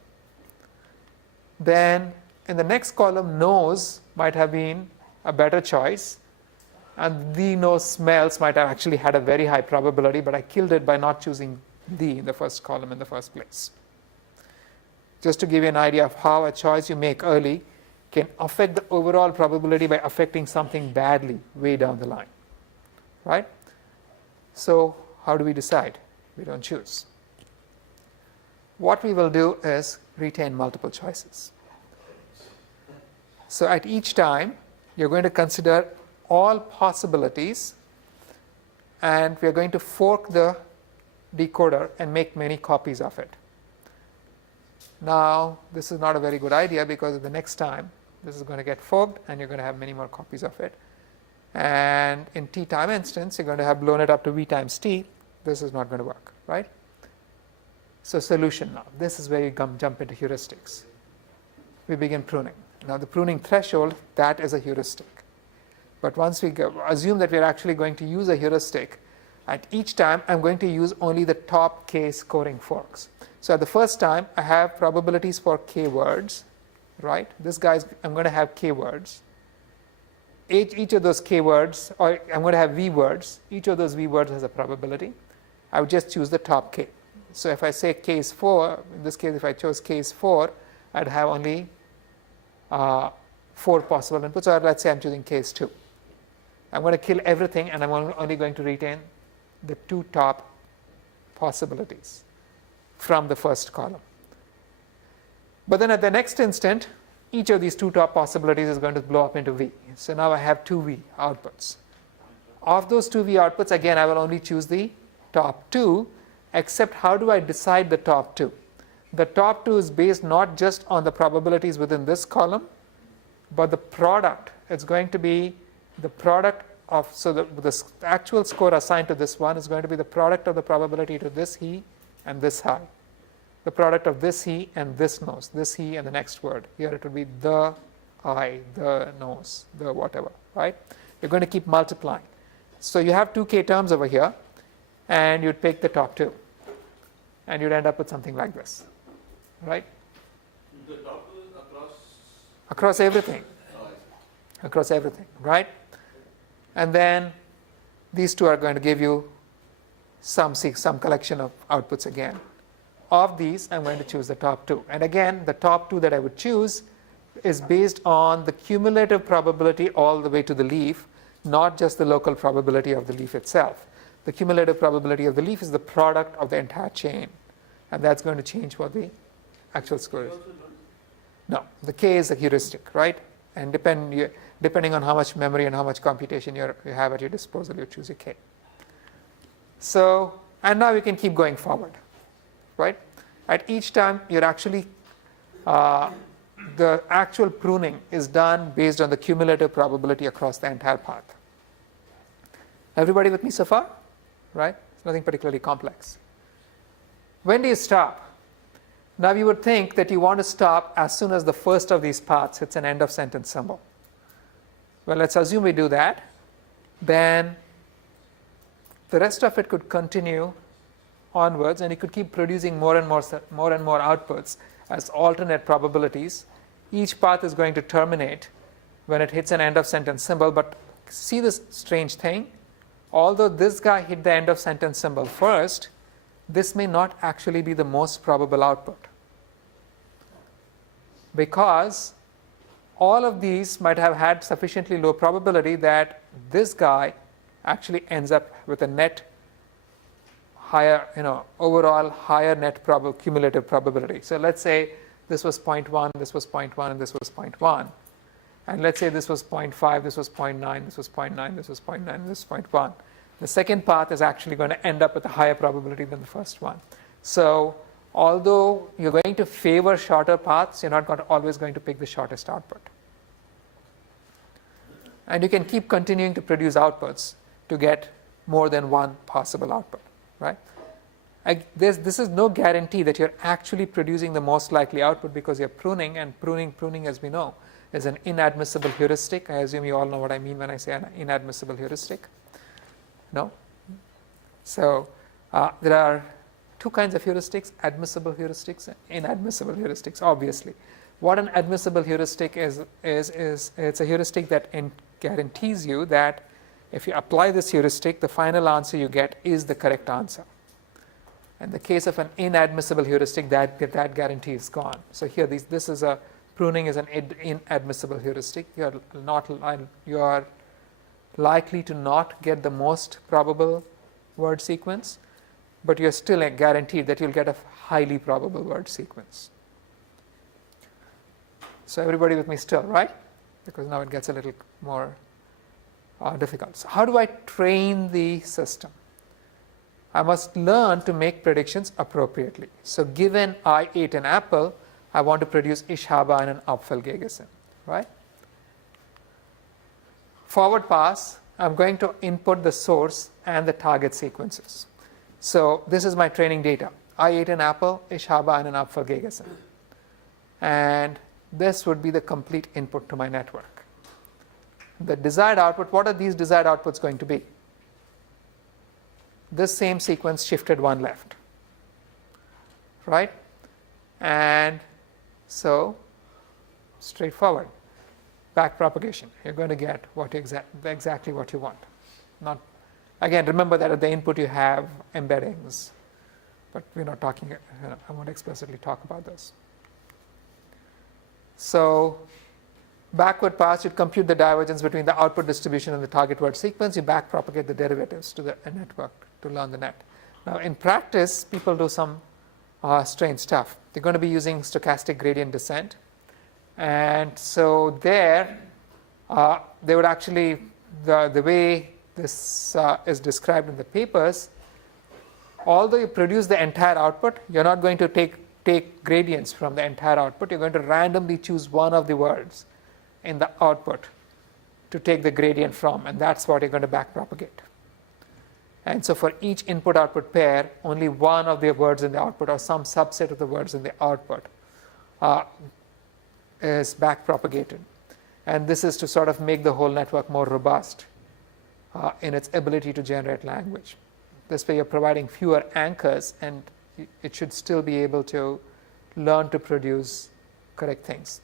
then in the next column, nose might have been a better choice, and the nose smells might have actually had a very high probability, but I killed it by not choosing the in the first column in the first place. Just to give you an idea of how a choice you make early can affect the overall probability by affecting something badly way down the line, right? So how do we decide? We don't choose. What we will do is retain multiple choices. So at each time, you're going to consider all possibilities, and we're going to fork the decoder and make many copies of it. Now, this is not a very good idea because the next time, this is going to get forked and you're going to have many more copies of it. And in t time instance, you're going to have blown it up to v times t. This is not going to work, right? So solution now. This is where you jump into heuristics. We begin pruning. Now the pruning threshold, that is a heuristic. But once we assume that we're actually going to use a heuristic, at each time I'm going to use only the top k scoring forks. So at the first time, I have probabilities for k words, right? This guy's, I'm going to have k words. Each of those k words, or I'm going to have v words. Each of those v words has a probability. I would just choose the top k. So if I say k is 4, in this case, if I chose k is 4, I'd have only 4 possible inputs, or let's say I'm choosing k is 2. I'm going to kill everything, and I'm only going to retain the 2 top possibilities from the first column. But then at the next instant, each of these 2 top possibilities is going to blow up into v. So now I have 2v outputs. Of those 2v outputs, again, I will only choose the top 2, except how do I decide the top 2? The top 2 is based not just on the probabilities within this column, but the product. It's going to be the product so the actual score assigned to this one is going to be the product of the probability to this he and this high. The product of this he and this nose, this he and the next word. Here it would be the eye, the nose, the whatever, right? You're going to keep multiplying. So you have 2k terms over here, and you'd pick the top two, and you'd end up with something like this, right? The top two is Across everything. oh, I see. Across everything, right? And then these two are going to give you some collection of outputs again. Of these, I'm going to choose the top two. And again, the top two that I would choose is based on the cumulative probability all the way to the leaf, not just the local probability of the leaf itself. The cumulative probability of the leaf is the product of the entire chain. And that's going to change what the actual score is. No, the k is a heuristic, right? And depending on how much memory and how much computation you have at your disposal, you choose a k. So, and now you can keep going forward, right? At each time, you're actually, the actual pruning is done based on the cumulative probability across the entire path. Everybody with me so far? Right? It's nothing particularly complex. When do you stop? Now you would think that you want to stop as soon as the first of these paths hits an end of sentence symbol. Well, let's assume we do that. Then the rest of it could continue onwards, and you could keep producing more and more outputs as alternate probabilities. Each path is going to terminate when it hits an end of sentence symbol. But see this strange thing? Although this guy hit the end of sentence symbol first, this may not actually be the most probable output, because all of these might have had sufficiently low probability that this guy actually ends up with a net higher, overall higher net cumulative probability. So let's say this was 0.1, this was 0.1, and this was 0.1. And let's say this was 0.5, this was 0.9, this was 0.9, this was 0.9, this was 0.1. The second path is actually going to end up with a higher probability than the first one. So although you're going to favor shorter paths, you're not always going to pick the shortest output. And you can keep continuing to produce outputs to get more than one possible output, right? This is no guarantee that you're actually producing the most likely output, because you're pruning, and pruning, as we know, is an inadmissible heuristic. I assume you all know what I mean when I say an inadmissible heuristic. No? So there are two kinds of heuristics: admissible heuristics and inadmissible heuristics, obviously. What an admissible heuristic is it's a heuristic that guarantees you that if you apply this heuristic, the final answer you get is the correct answer. In the case of an inadmissible heuristic, that guarantee is gone. So here, this is a pruning is an inadmissible heuristic. You are likely to not get the most probable word sequence, but you're still guaranteed that you'll get a highly probable word sequence. So everybody with me still, right? Because now it gets a little more difficult. So how do I train the system? I must learn to make predictions appropriately. So given I ate an apple, I want to produce Ich habe einen Apfel gegessen, right? Forward pass, I'm going to input the source and the target sequences. So this is my training data. I ate an apple, Ich habe einen Apfel gegessen. And this would be the complete input to my network. The desired output, what are these desired outputs going to be? This same sequence shifted one left, right? And so, straightforward. Back propagation. You're going to get exactly what you want. Not, again, remember that at the input you have embeddings, but we're not talking. I won't explicitly talk about this. So, backward pass, you compute the divergence between the output distribution and the target word sequence. You back propagate the derivatives to the network to learn the net. Now, in practice, people do some strange stuff. They're going to be using stochastic gradient descent. And so there, they would actually, the way this is described in the papers, although you produce the entire output, you're not going to take gradients from the entire output. You're going to randomly choose one of the words in the output to take the gradient from, and that's what you're going to backpropagate. And so for each input-output pair, only one of the words in the output or some subset of the words in the output is backpropagated. And this is to sort of make the whole network more robust in its ability to generate language. This way you're providing fewer anchors, and it should still be able to learn to produce correct things,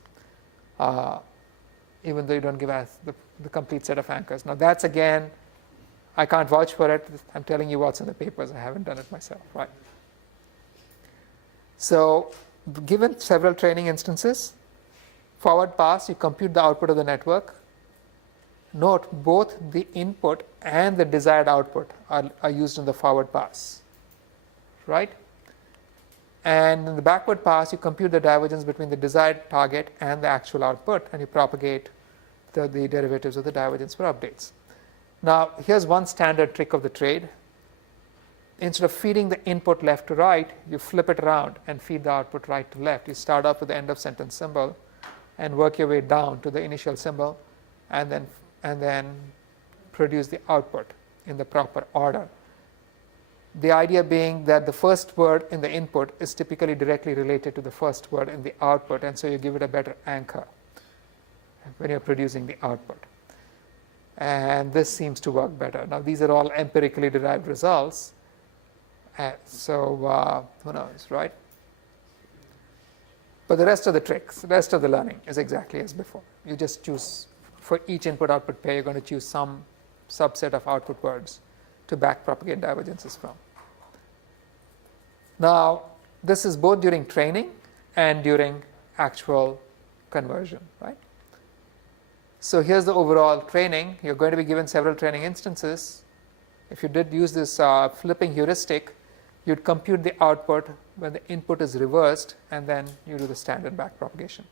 even though you don't give us the complete set of anchors. Now that's, again, I can't vouch for it. I'm telling you what's in the papers. I haven't done it myself, right? So given several training instances, forward pass, you compute the output of the network. Note, both the input and the desired output are used in the forward pass, right? And in the backward pass, you compute the divergence between the desired target and the actual output, and you propagate the derivatives of the divergence for updates. Now, here's one standard trick of the trade. Instead of feeding the input left to right, you flip it around and feed the output right to left. You start off with the end of sentence symbol and work your way down to the initial symbol, and then produce the output in the proper order. The idea being that the first word in the input is typically directly related to the first word in the output, and so you give it a better anchor when you're producing the output. And this seems to work better. Now, these are all empirically derived results, so who knows, right? But the rest of the tricks, the rest of the learning is exactly as before. You just choose, for each input-output pair, you're going to choose some subset of output words to backpropagate divergences from. Now, this is both during training and during actual conversion, right? So here's the overall training. You're going to be given several training instances. If you did use this flipping heuristic, you'd compute the output when the input is reversed, and then you do the standard backpropagation.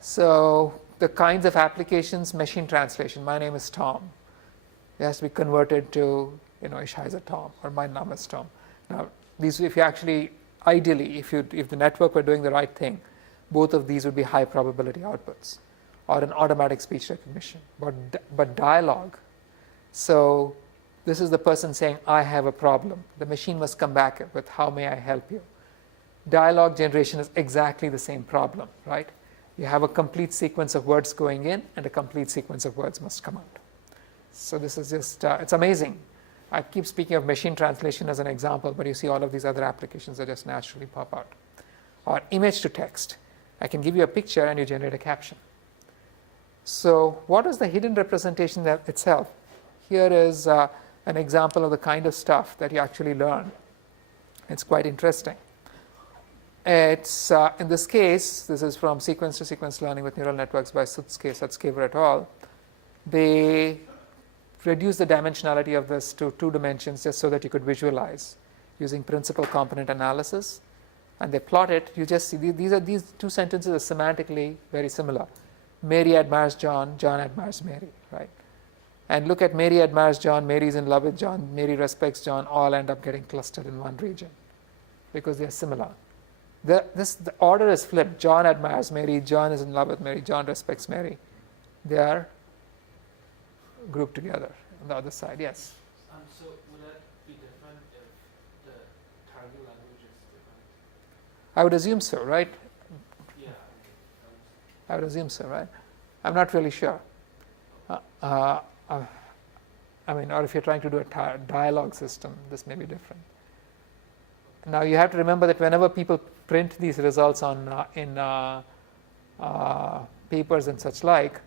So the kinds of applications: machine translation. My name is Tom. It has to be converted to, ich heiße Tom, or my Name ist Tom. Now, these, if you actually, ideally, if the network were doing the right thing, both of these would be high probability outputs, or an automatic speech recognition, but dialogue. So this is the person saying, I have a problem. The machine must come back with, how may I help you? Dialogue generation is exactly the same problem, right? You have a complete sequence of words going in, and a complete sequence of words must come out. So this is just, it's amazing. I keep speaking of machine translation as an example, but you see all of these other applications that just naturally pop out. Or image to text. I can give you a picture and you generate a caption. So what is the hidden representation itself? Here is an example of the kind of stuff that you actually learn. It's quite interesting. It's, in this case, this is from Sequence to Sequence Learning with Neural Networks by Sutskever et al. They reduce the dimensionality of this to 2 dimensions just so that you could visualize using principal component analysis. And they plot it. You just see these 2 sentences are semantically very similar. Mary admires John, John admires Mary, right? And look at Mary admires John, Mary's in love with John, Mary respects John, all end up getting clustered in one region because they are similar. The order is flipped. John admires Mary, John is in love with Mary, John respects Mary. They are grouped together on the other side, yes? So would that be different if the target language is different? I would assume so, right? Yeah. I would assume so, right? I'm not really sure. I mean, or if you're trying to do a dialogue system, this may be different. Now you have to remember that whenever people print these results on in papers and such like,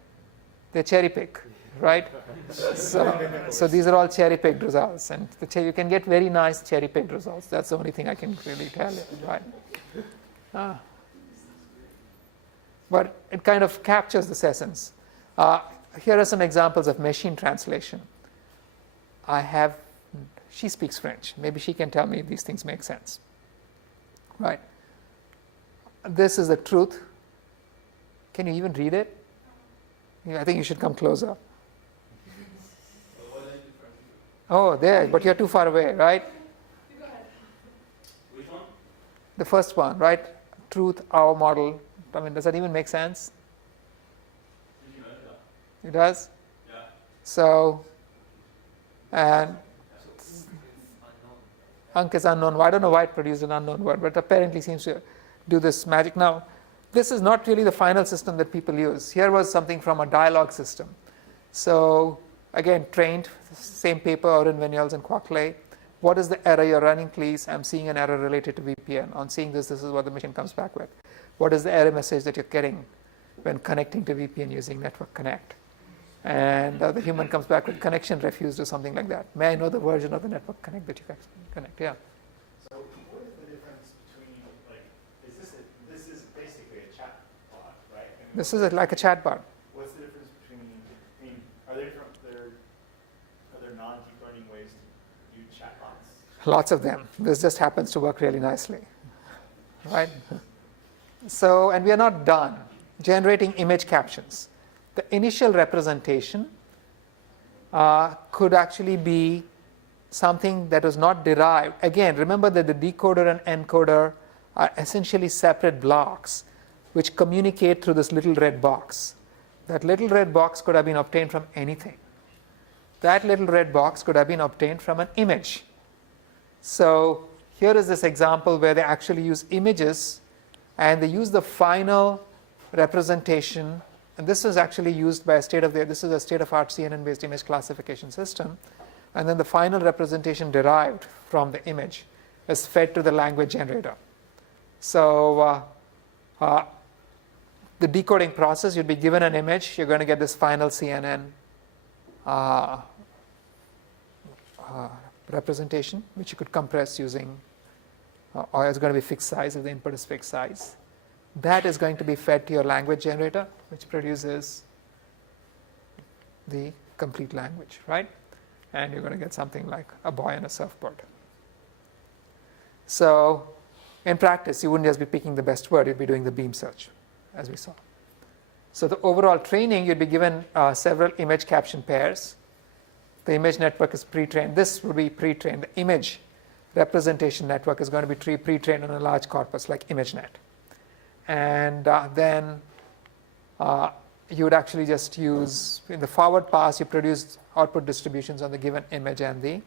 they cherry pick, right? So these are all cherry picked results, and you can get very nice cherry picked results. That's the only thing I can really tell you, right? But it kind of captures this essence. Here are some examples of machine translation. She speaks French. Maybe she can tell me if these things make sense, right? This is the truth. Can you even read it? I think you should come closer. Oh, there, but you're too far away, right? Go ahead. Which one? The first one, right? Truth, our model. I mean, does that even make sense? It does? So, and Unk is unknown. I don't know why it produced an unknown word, but apparently seems to do this magic. Now, this is not really the final system that people use. Here was something from a dialogue system. So, again, trained, same paper, Oren Vinyals and Quackley. What is the error you're running, please? I'm seeing an error related to VPN. On seeing this, this is what the machine comes back with. What is the error message that you're getting when connecting to VPN using Network Connect? And the human comes back with connection refused or something like that. May I know the version of the Network Connect that you can connect? Yeah. So what is the difference between, like, this is basically a chat bot, right? And This is like a chat bot. what's the difference between, I mean, are there non-deep learning ways to do chatbots? Lots of them. This just happens to work really nicely, right? So, and we are not done. Generating image captions. The initial representation could actually be something that was not derived. Again, remember that the decoder and encoder are essentially separate blocks which communicate through this little red box. That little red box could have been obtained from anything. That little red box could have been obtained from an image. So here is this example where they actually use images and they use the final representation, and this is actually used by this is a state-of-art CNN-based image classification system, and then the final representation derived from the image is fed to the language generator. So the decoding process, you'd be given an image, you're going to get this final CNN representation, which you could compress using, or it's going to be fixed size if the input is fixed size. That is going to be fed to your language generator, which produces the complete language, right? And you're going to get something like a boy on a surfboard. So in practice, you wouldn't just be picking the best word, you'd be doing the beam search, as we saw. So the overall training, you'd be given several image caption pairs. The image network is pre-trained. This would be pre-trained. The image representation network is going to be pre-trained on a large corpus like ImageNet. And then you would actually just use, in the forward pass, you produce output distributions on the given image and the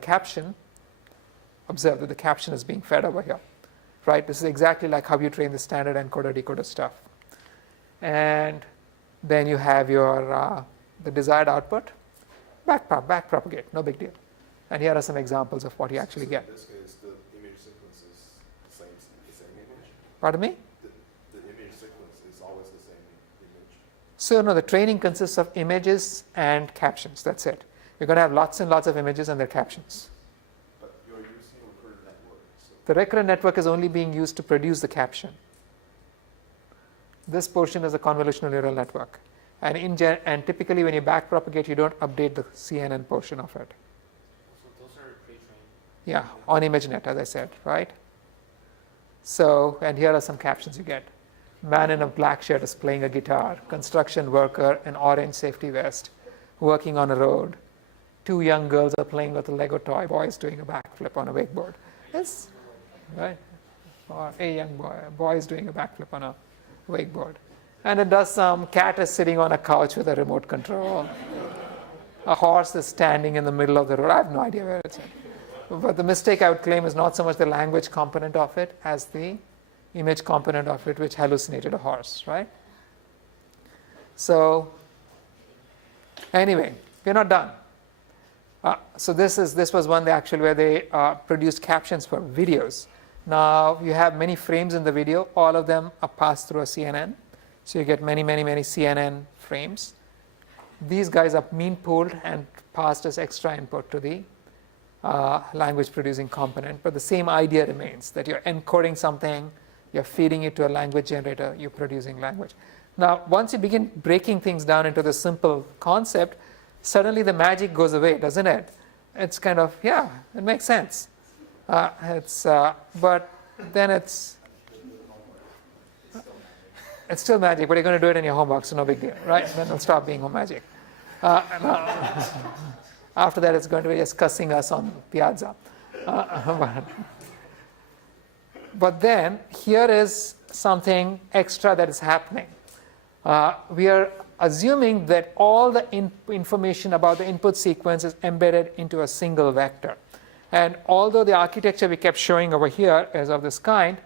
caption. Observe that the caption is being fed over here, right? This is exactly like how you train the standard encoder-decoder stuff. And then you have your the desired output, back propagate, no big deal. And here are some examples of what you actually get. In this case, the image sequence is the same image? Pardon me? The image sequence is always the same image? So no, the training consists of images and captions. That's it. You're going to have lots and lots of images and their captions. But you're using a recurrent network. So The recurrent network is only being used to produce the caption. This portion is a convolutional neural network. And, and typically when you backpropagate, you don't update the CNN portion of it. So those are pre-trained. Yeah, on ImageNet, as I said, right? So, and here are some captions you get. Man in a black shirt is playing a guitar. Construction worker in orange safety vest working on a road. 2 young girls are playing with a Lego toy. Boy is doing a backflip on a wakeboard. Yes, right? Or a young boy is doing a backflip on a wakeboard. And it does some cat is sitting on a couch with a remote control. A horse is standing in the middle of the road. I have no idea where it's at. But the mistake I would claim is not so much the language component of it as the image component of it, which hallucinated a horse, right? So anyway, we're not done. So this was one where they produced captions for videos. Now you have many frames in the video. All of them are passed through a CNN. So you get many CNN frames. These guys are mean pooled and passed as extra input to the language producing component. But the same idea remains, that you're encoding something, you're feeding it to a language generator, you're producing language. Now, once you begin breaking things down into the simple concept, suddenly the magic goes away, doesn't it? It's kind of, yeah, it makes sense. But then it's still magic, but you're going to do it in your homework, so no big deal, right? Then it'll stop being home magic. After that, it's going to be just cussing us on Piazza. But then, here is something extra that is happening. We are assuming that all the information about the input sequence is embedded into a single vector. And although the architecture we kept showing over here is of this kind,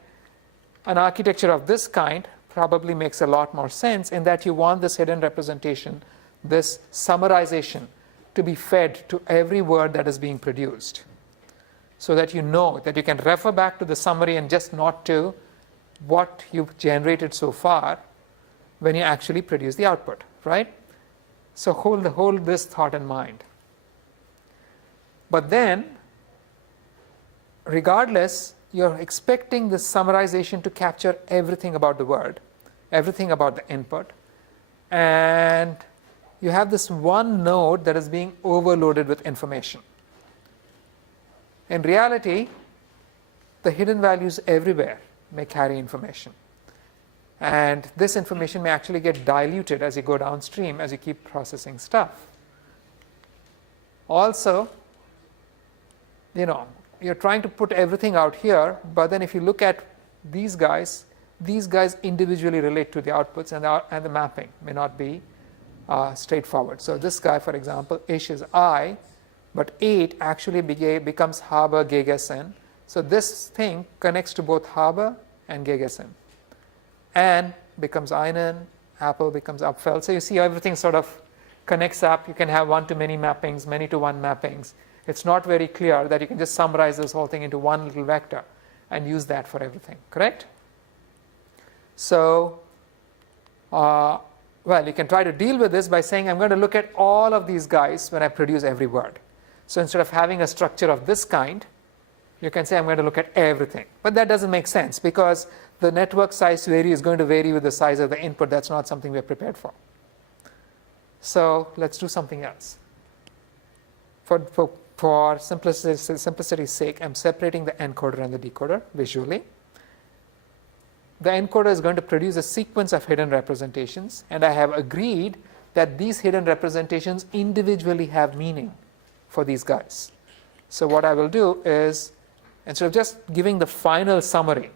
an architecture of this kind probably makes a lot more sense in that you want this hidden representation, this summarization, to be fed to every word that is being produced, so that you know that you can refer back to the summary and just not to what you've generated so far when you actually produce the output, right? So hold this thought in mind. But then, regardless, you're expecting this summarization to capture everything about the word, everything about the input, and you have this one node that is being overloaded with information. In reality, the hidden values everywhere may carry information. And this information may actually get diluted as you go downstream, as you keep processing stuff. Also, you're trying to put everything out here, but then if you look at these guys individually relate to the outputs, and the mapping may not be straightforward. So this guy, for example, ish is I, but 8 actually becomes Haber Gegesen. So this thing connects to both Haber and Gegesen. And becomes Einen, Apple becomes Apfel. So you see everything sort of connects up. You can have one-to-many mappings, many-to-one mappings. It's not very clear that you can just summarize this whole thing into one little vector and use that for everything, correct? So, well, you can try to deal with this by saying, I'm going to look at all of these guys when I produce every word. So instead of having a structure of this kind, you can say, I'm going to look at everything. But that doesn't make sense, because the network size is going to vary with the size of the input. That's not something we're prepared for. So let's do something else. For simplicity's sake, I'm separating the encoder and the decoder visually. The encoder is going to produce a sequence of hidden representations, and I have agreed that these hidden representations individually have meaning for these guys. So what I will do is, instead of just giving the final summary,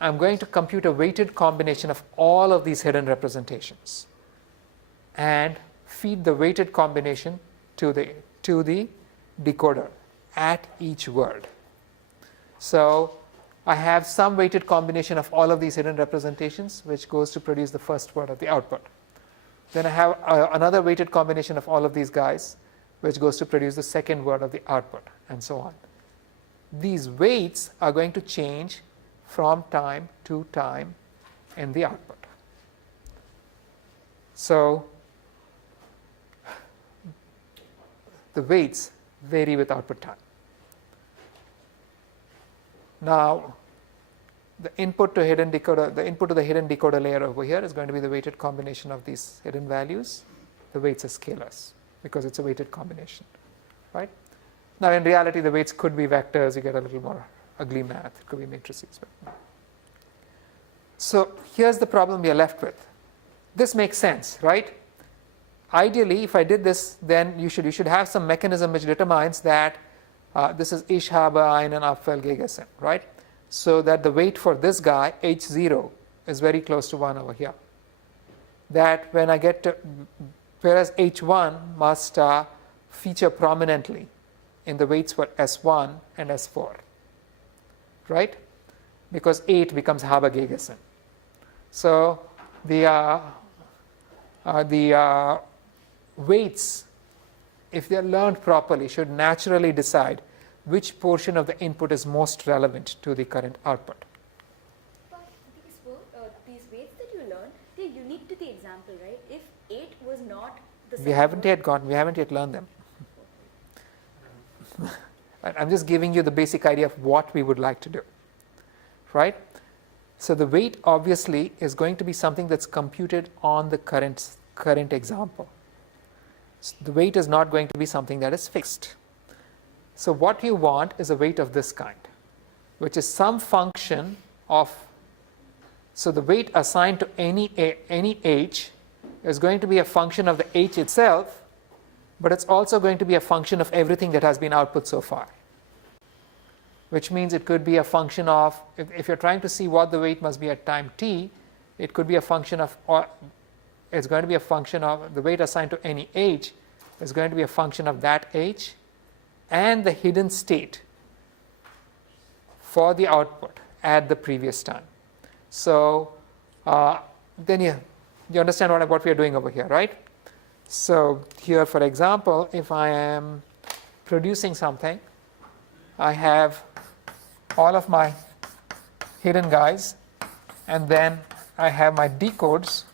I'm going to compute a weighted combination of all of these hidden representations and feed the weighted combination to the decoder at each word. So I have some weighted combination of all of these hidden representations, which goes to produce the first word of the output. Then I have another weighted combination of all of these guys, which goes to produce the second word of the output, and so on. These weights are going to change from time to time in the output. So the weights vary with output time. Now, the input to the hidden decoder layer over here is going to be the weighted combination of these hidden values. The weights are scalars because it's a weighted combination, right? Now, in reality, the weights could be vectors. You get a little more ugly math. It could be matrices. So here's the problem we are left with. This makes sense, right? Ideally, if I did this, then you should have some mechanism which determines that this is Ich habe einen Apfel gegessen, right? So that the weight for this guy, H0, is very close to 1 over here. That when I get to, whereas H1 must feature prominently in the weights for S1 and S4, right? Because 8 becomes habe gegessen. So the weights, if they are learned properly, should naturally decide which portion of the input is most relevant to the current output. But these weights that you learned, they're unique to the example, right? If 8 was not the same. We haven't yet learned them. I'm just giving you the basic idea of what we would like to do, right? So the weight obviously is going to be something that's computed on the current example. So the weight is not going to be something that is fixed. So what you want is a weight of this kind, which is some function of, so the weight assigned to any h is going to be a function of the h itself, but it's also going to be a function of everything that has been output so far. Which means it could be a function of, if you're trying to see what the weight must be at time t, it could be a function of is going to be a function of the weight assigned to any h is going to be a function of that h and the hidden state for the output at the previous time. So then you understand what we are doing over here, right? So here, for example, if I am producing something, I have all of my hidden guys, and then I have my decodes.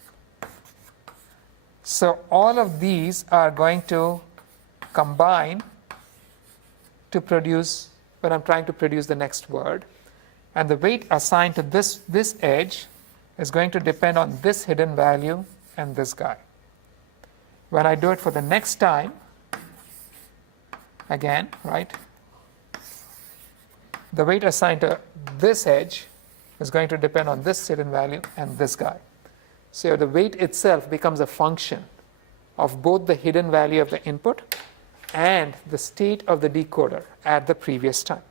So all of these are going to combine to produce, when I'm trying to produce the next word. And the weight assigned to this edge is going to depend on this hidden value and this guy. When I do it for the next time, again, right, the weight assigned to this edge is going to depend on this hidden value and this guy. So the weight itself becomes a function of both the hidden value of the input and the state of the decoder at the previous time.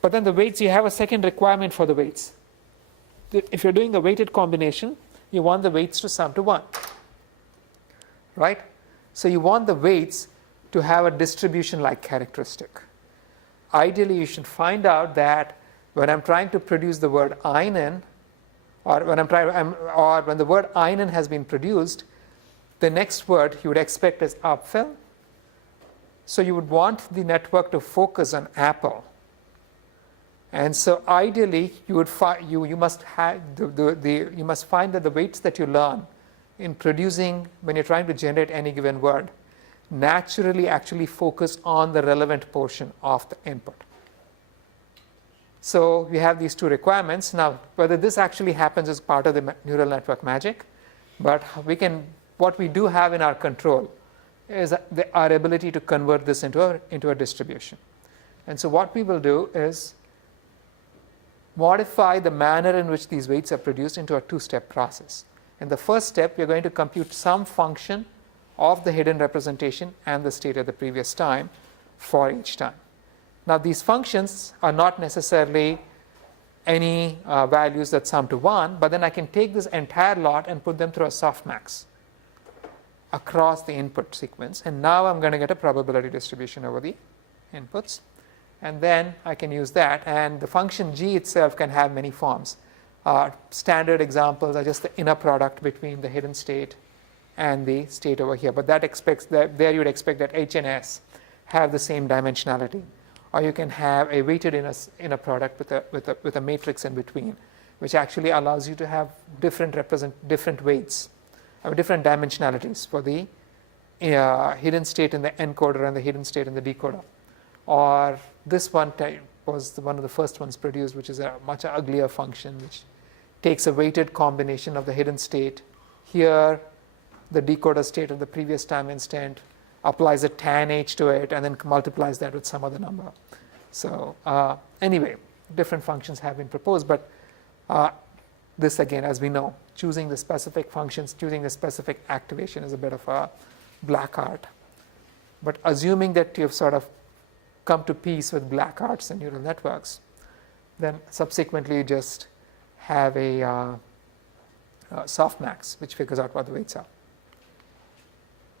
But then the weights, you have a second requirement for the weights. If you're doing a weighted combination, you want the weights to sum to 1. Right? So you want the weights to have a distribution-like characteristic. Ideally, you should find out that when I'm trying to produce the word einen, or when the word einen has been produced, the next word you would expect is Apfel. So you would want the network to focus on apple. And so ideally, you must find that the weights that you learn in producing, when you're trying to generate any given word, naturally actually focus on the relevant portion of the input. So we have these two requirements. Now, whether this actually happens is part of the neural network magic, but what we do have in our control is our ability to convert this into a distribution. And so what we will do is modify the manner in which these weights are produced into a two-step process. In the first step, we're going to compute some function of the hidden representation and the state at the previous time for each time. Now, these functions are not necessarily any values that sum to 1, but then I can take this entire lot and put them through a softmax across the input sequence, and now I'm going to get a probability distribution over the inputs. And then I can use that, and the function g itself can have many forms. Standard examples are just the inner product between the hidden state and the state over here, but that expects that there you would expect that h and s have the same dimensionality. Or you can have a weighted inner product with a matrix in between, which actually allows you to have different weights, or different dimensionalities for the hidden state in the encoder and the hidden state in the decoder. Or this one was one of the first ones produced, which is a much uglier function, which takes a weighted combination of the hidden state here, the decoder state of the previous time instant, applies a tan h to it, and then multiplies that with some other number. So anyway, different functions have been proposed, but this again, as we know, choosing the specific functions, choosing the specific activation is a bit of a black art. But assuming that you've sort of come to peace with black arts and neural networks, then subsequently you just have a softmax which figures out what the weights are.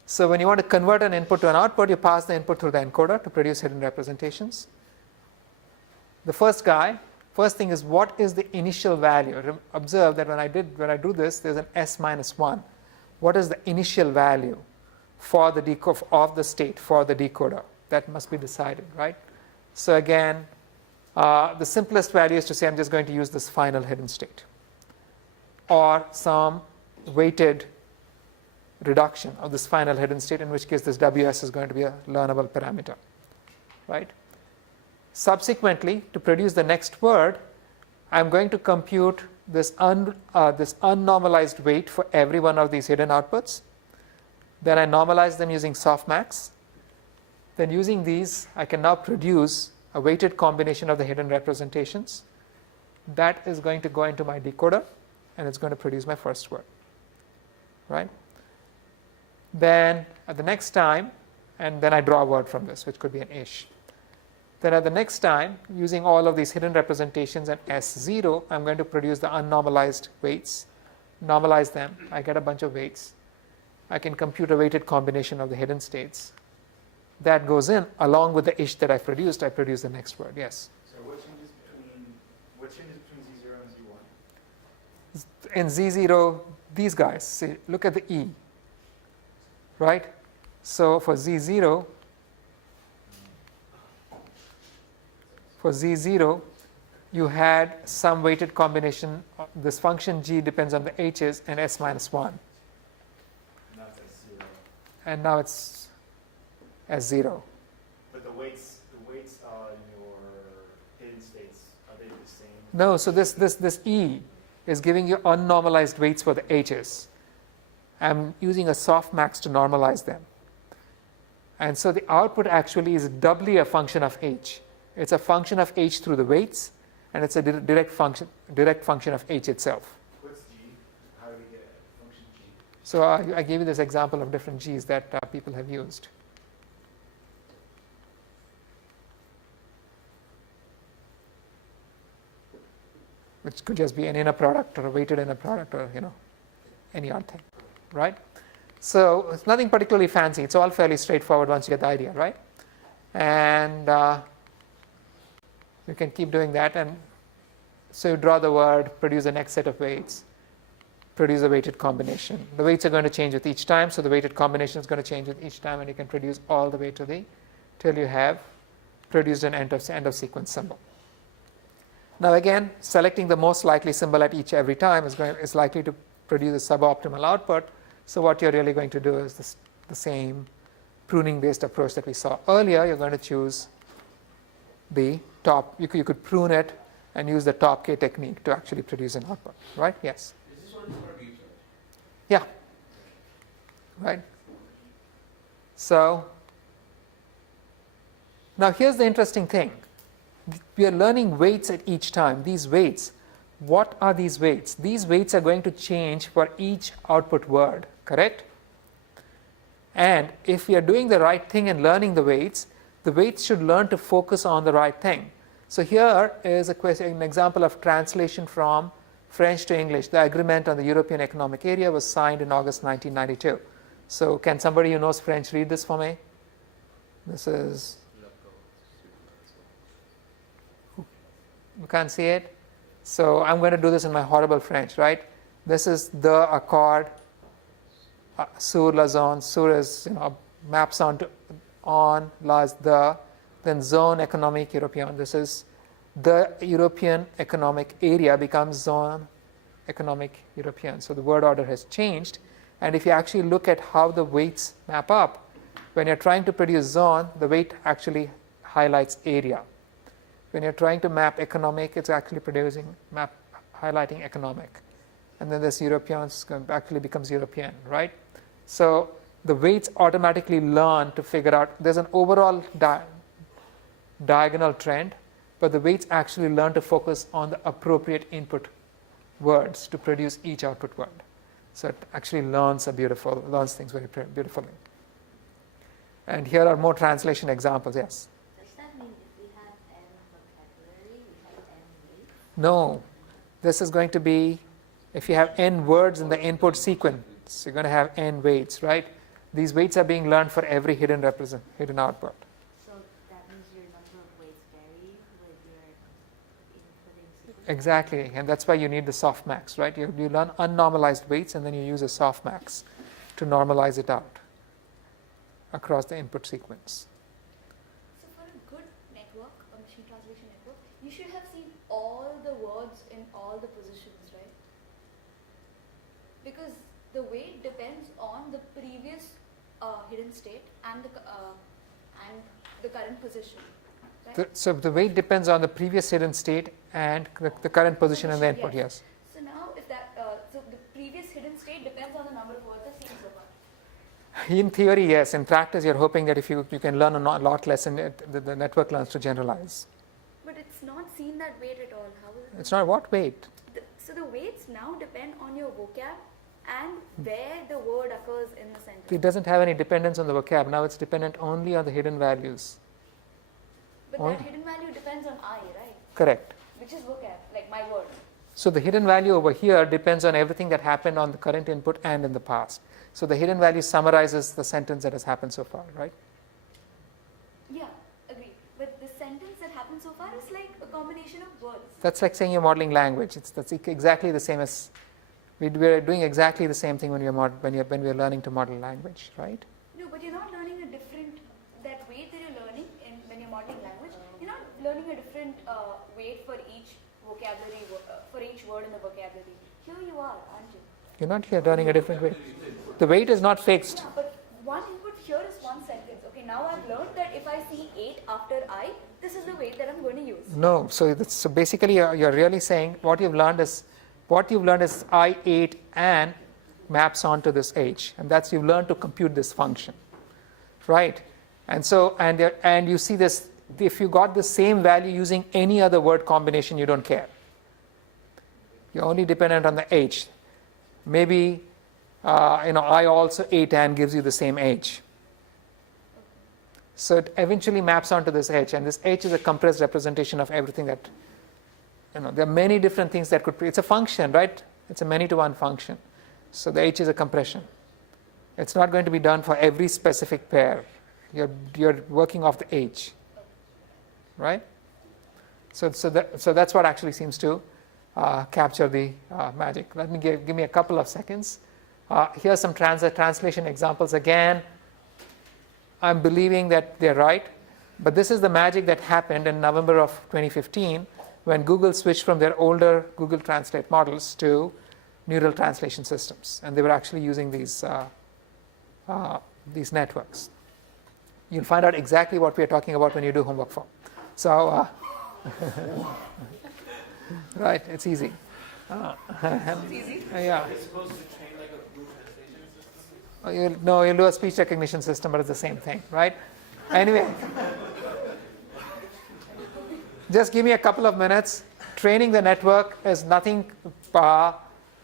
So when you want to convert an input to an output, you pass the input through the encoder to produce hidden representations. The first thing is, what is the initial value? Observe that when I do this, there's an s minus 1. What is the initial value for the of the state for the decoder? That must be decided, right? So again, the simplest value is to say I'm just going to use this final hidden state, or some weighted reduction of this final hidden state, in which case this ws is going to be a learnable parameter, right? Subsequently, to produce the next word, I'm going to compute this unnormalized weight for every one of these hidden outputs. Then I normalize them using softmax. Then using these, I can now produce a weighted combination of the hidden representations. That is going to go into my decoder, and it's going to produce my first word, right? Then at the next time, and then I draw a word from this, which could be an ish. Then at the next time, using all of these hidden representations and S0, I'm going to produce the unnormalized weights. normalize them, I get a bunch of weights. I can compute a weighted combination of the hidden states. That goes in along with the ish that I produced. I produce the next word. Yes. So what changes between Z0 and Z1? In Z0, these guys, see, look at the E, right? So for Z0, you had some weighted combination. This function G depends on the H's and S minus 1. Now it's at 0. And now it's as 0. But the weights in your hidden states, are they the same? No, so this E is giving you unnormalized weights for the H's. I'm using a softmax to normalize them. And so the output actually is doubly a function of H. It's a function of H through the weights, and it's a direct function of H itself. What's G? How do we get function G? So I gave you this example of different G's that people have used. Which could just be an inner product or a weighted inner product or any odd thing, right? So it's nothing particularly fancy. It's all fairly straightforward once you get the idea, right? And you can keep doing that. And so you draw the word, produce the next set of weights, produce a weighted combination. The weights are going to change with each time, so the weighted combination is going to change with each time, and you can produce all the way to till you have produced an end of sequence symbol. Now again, selecting the most likely symbol at every time is likely to produce a suboptimal output. So what you're really going to do is the same pruning-based approach that we saw earlier. You're going to choose the top. You could prune it and use the top K technique to actually produce an output, right? Yes. Is this one for research? Yeah. Right. So now here's the interesting thing. We are learning weights at each time. These weights, what are these weights? These weights are going to change for each output word, correct? And if we are doing the right thing and learning the weights should learn to focus on the right thing. So here is an example of translation from French to English. The agreement on the European Economic Area was signed in August 1992. So can somebody who knows French read this for me? This is... You can't see it? So I'm going to do this in my horrible French, right? This is the accord sur la zone. Sur is, maps onto on, la is the, then zone économique européenne. This is the European Economic Area becomes zone économique européenne. So the word order has changed. And if you actually look at how the weights map up, when you're trying to produce zone, the weight actually highlights area. When you're trying to map economic, it's actually highlighting economic. And then this European actually becomes European, right? So the weights automatically learn to figure out, there's an overall diagonal trend, but the weights actually learn to focus on the appropriate input words to produce each output word. So it actually learns things very beautifully. And here are more translation examples, yes? No, this is going to be, if you have n words in the input sequence, you're going to have n weights, right? These weights are being learned for every hidden output. So that means your number of weights vary with your inputting sequence? Exactly, and that's why you need the softmax, right? You learn unnormalized weights, and then you use a softmax to normalize it out across the input sequence. So for a good network, a machine translation network, you should have seen all the words in all the positions, right? Because the weight depends on the previous hidden state and the current position, right? So the weight depends on the previous hidden state and the current position in the input, yes. So now if so the previous hidden state depends on the number of words I've seen so far. In theory, yes. In practice, you're hoping that if you can learn a lot less, and the network learns to generalize. But it's not seen that weight at all. How is it? It's not what weight? So the weights now depend on your vocab and where the word occurs in the sentence. It doesn't have any dependence on the vocab. Now it's dependent only on the hidden values. But that hidden value depends on I, right? Correct. Which is vocab, like my word. So the hidden value over here depends on everything that happened on the current input and in the past. So the hidden value summarizes the sentence that has happened so far, right? Yeah, agree. But the sentence that happened so far is like a combination of words. That's like saying you're modeling language. That's exactly the same as we're doing exactly the same thing when we're learning to model language, right? No, but you're not learning a different, that weight that you're learning when you're modeling language, you're not learning a different weight for each vocabulary, for each word in the vocabulary. Here you are, aren't you? You're not here learning a different weight. The weight is not fixed. Yeah, but one input here is one sentence. Okay, now I've learned that if I see 8 after I, this is the weight that I'm going to use. No, so basically you're really saying what you've learned is I 8 and maps onto this H, and that's you've learned to compute this function, right? And so and you see this, if you got the same value using any other word combination, you don't care. You're only dependent on the H. Maybe I also 8 and gives you the same H. So it eventually maps onto this H, and this H is a compressed representation of everything that, there are many different things that could, it's a function, right? It's a many-to-one function. So the H is a compression. It's not going to be done for every specific pair. You're working off the H, right? So that's what actually seems to capture the magic. Let me give me a couple of seconds. Here are some translation examples again. I'm believing that they're right, but this is the magic that happened in November of 2015 when Google switched from their older Google Translate models to neural translation systems, and they were actually using these networks. You'll find out exactly what we are talking about when you do homework form. So, right, it's easy. It's easy. Yeah. It's supposed to train like a blue translation system? You'll do a speech recognition system, but it's the same thing, right? Anyway, just give me a couple of minutes. Training the network is nothing.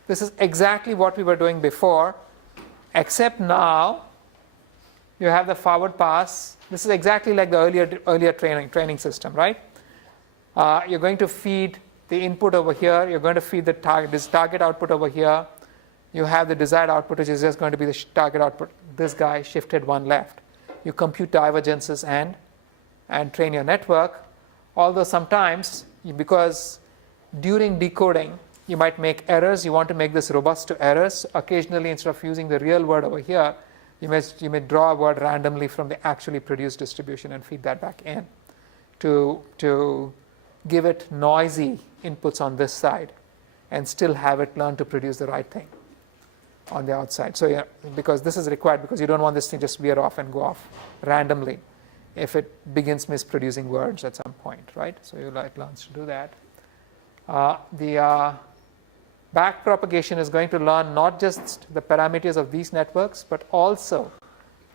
This is exactly what we were doing before, except now you have the forward pass. This is exactly like the earlier training system, right? You're going to feed the input over here. You're going to feed the target output over here. You have the desired output, which is just going to be the target output. This guy shifted one left. You compute divergences and train your network. Although sometimes, because during decoding, you might make errors. You want to make this robust to errors. Occasionally, instead of using the real word over here, you may draw a word randomly from the actually produced distribution and feed that back in to give it noisy inputs on this side and still have it learn to produce the right thing on the outside. So yeah, because this is required because you don't want this thing just veer off and go off randomly if it begins misproducing words at some point, right? So it learns to do that. The back propagation is going to learn not just the parameters of these networks, but also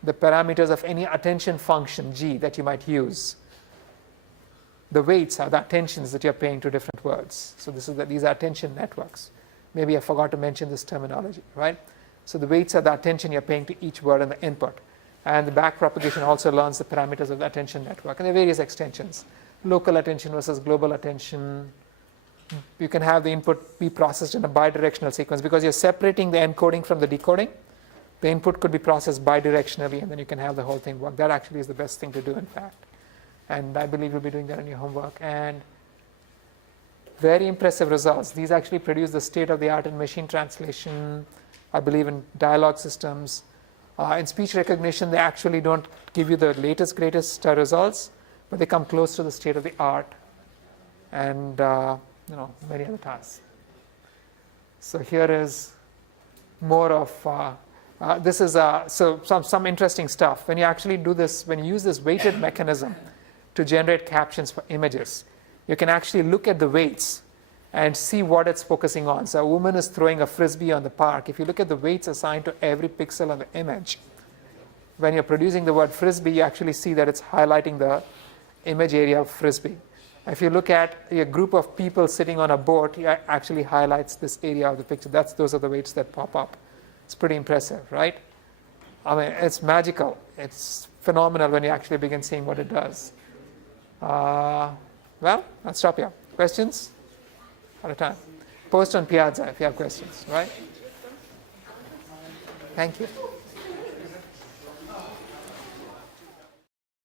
the parameters of any attention function G that you might use. The weights are the attentions that you're paying to different words. So these are attention networks. Maybe I forgot to mention this terminology, right? So the weights are the attention you're paying to each word in the input. And the back propagation also learns the parameters of the attention network. And there are various extensions. Local attention versus global attention. You can have the input be processed in a bidirectional sequence because you're separating the encoding from the decoding. The input could be processed bidirectionally, and then you can have the whole thing work. That actually is the best thing to do, in fact. And I believe you'll be doing that in your homework. And very impressive results. These actually produce the state-of-the-art in machine translation, I believe in dialogue systems. In speech recognition, they actually don't give you the latest, greatest results, but they come close to the state-of-the-art and many other tasks. So here is more of, this is some interesting stuff. When you actually do this, when you use this weighted mechanism to generate captions for images, you can actually look at the weights and see what it's focusing on. So a woman is throwing a frisbee on the park. If you look at the weights assigned to every pixel on the image, when you're producing the word frisbee, you actually see that it's highlighting the image area of frisbee. If you look at a group of people sitting on a boat, it actually highlights this area of the picture. Those are the weights that pop up. It's pretty impressive, right? I mean, it's magical. It's phenomenal when you actually begin seeing what it does. Well, I'll stop here. Questions? Out of time. post on Piazza if you have questions, right? Thank you.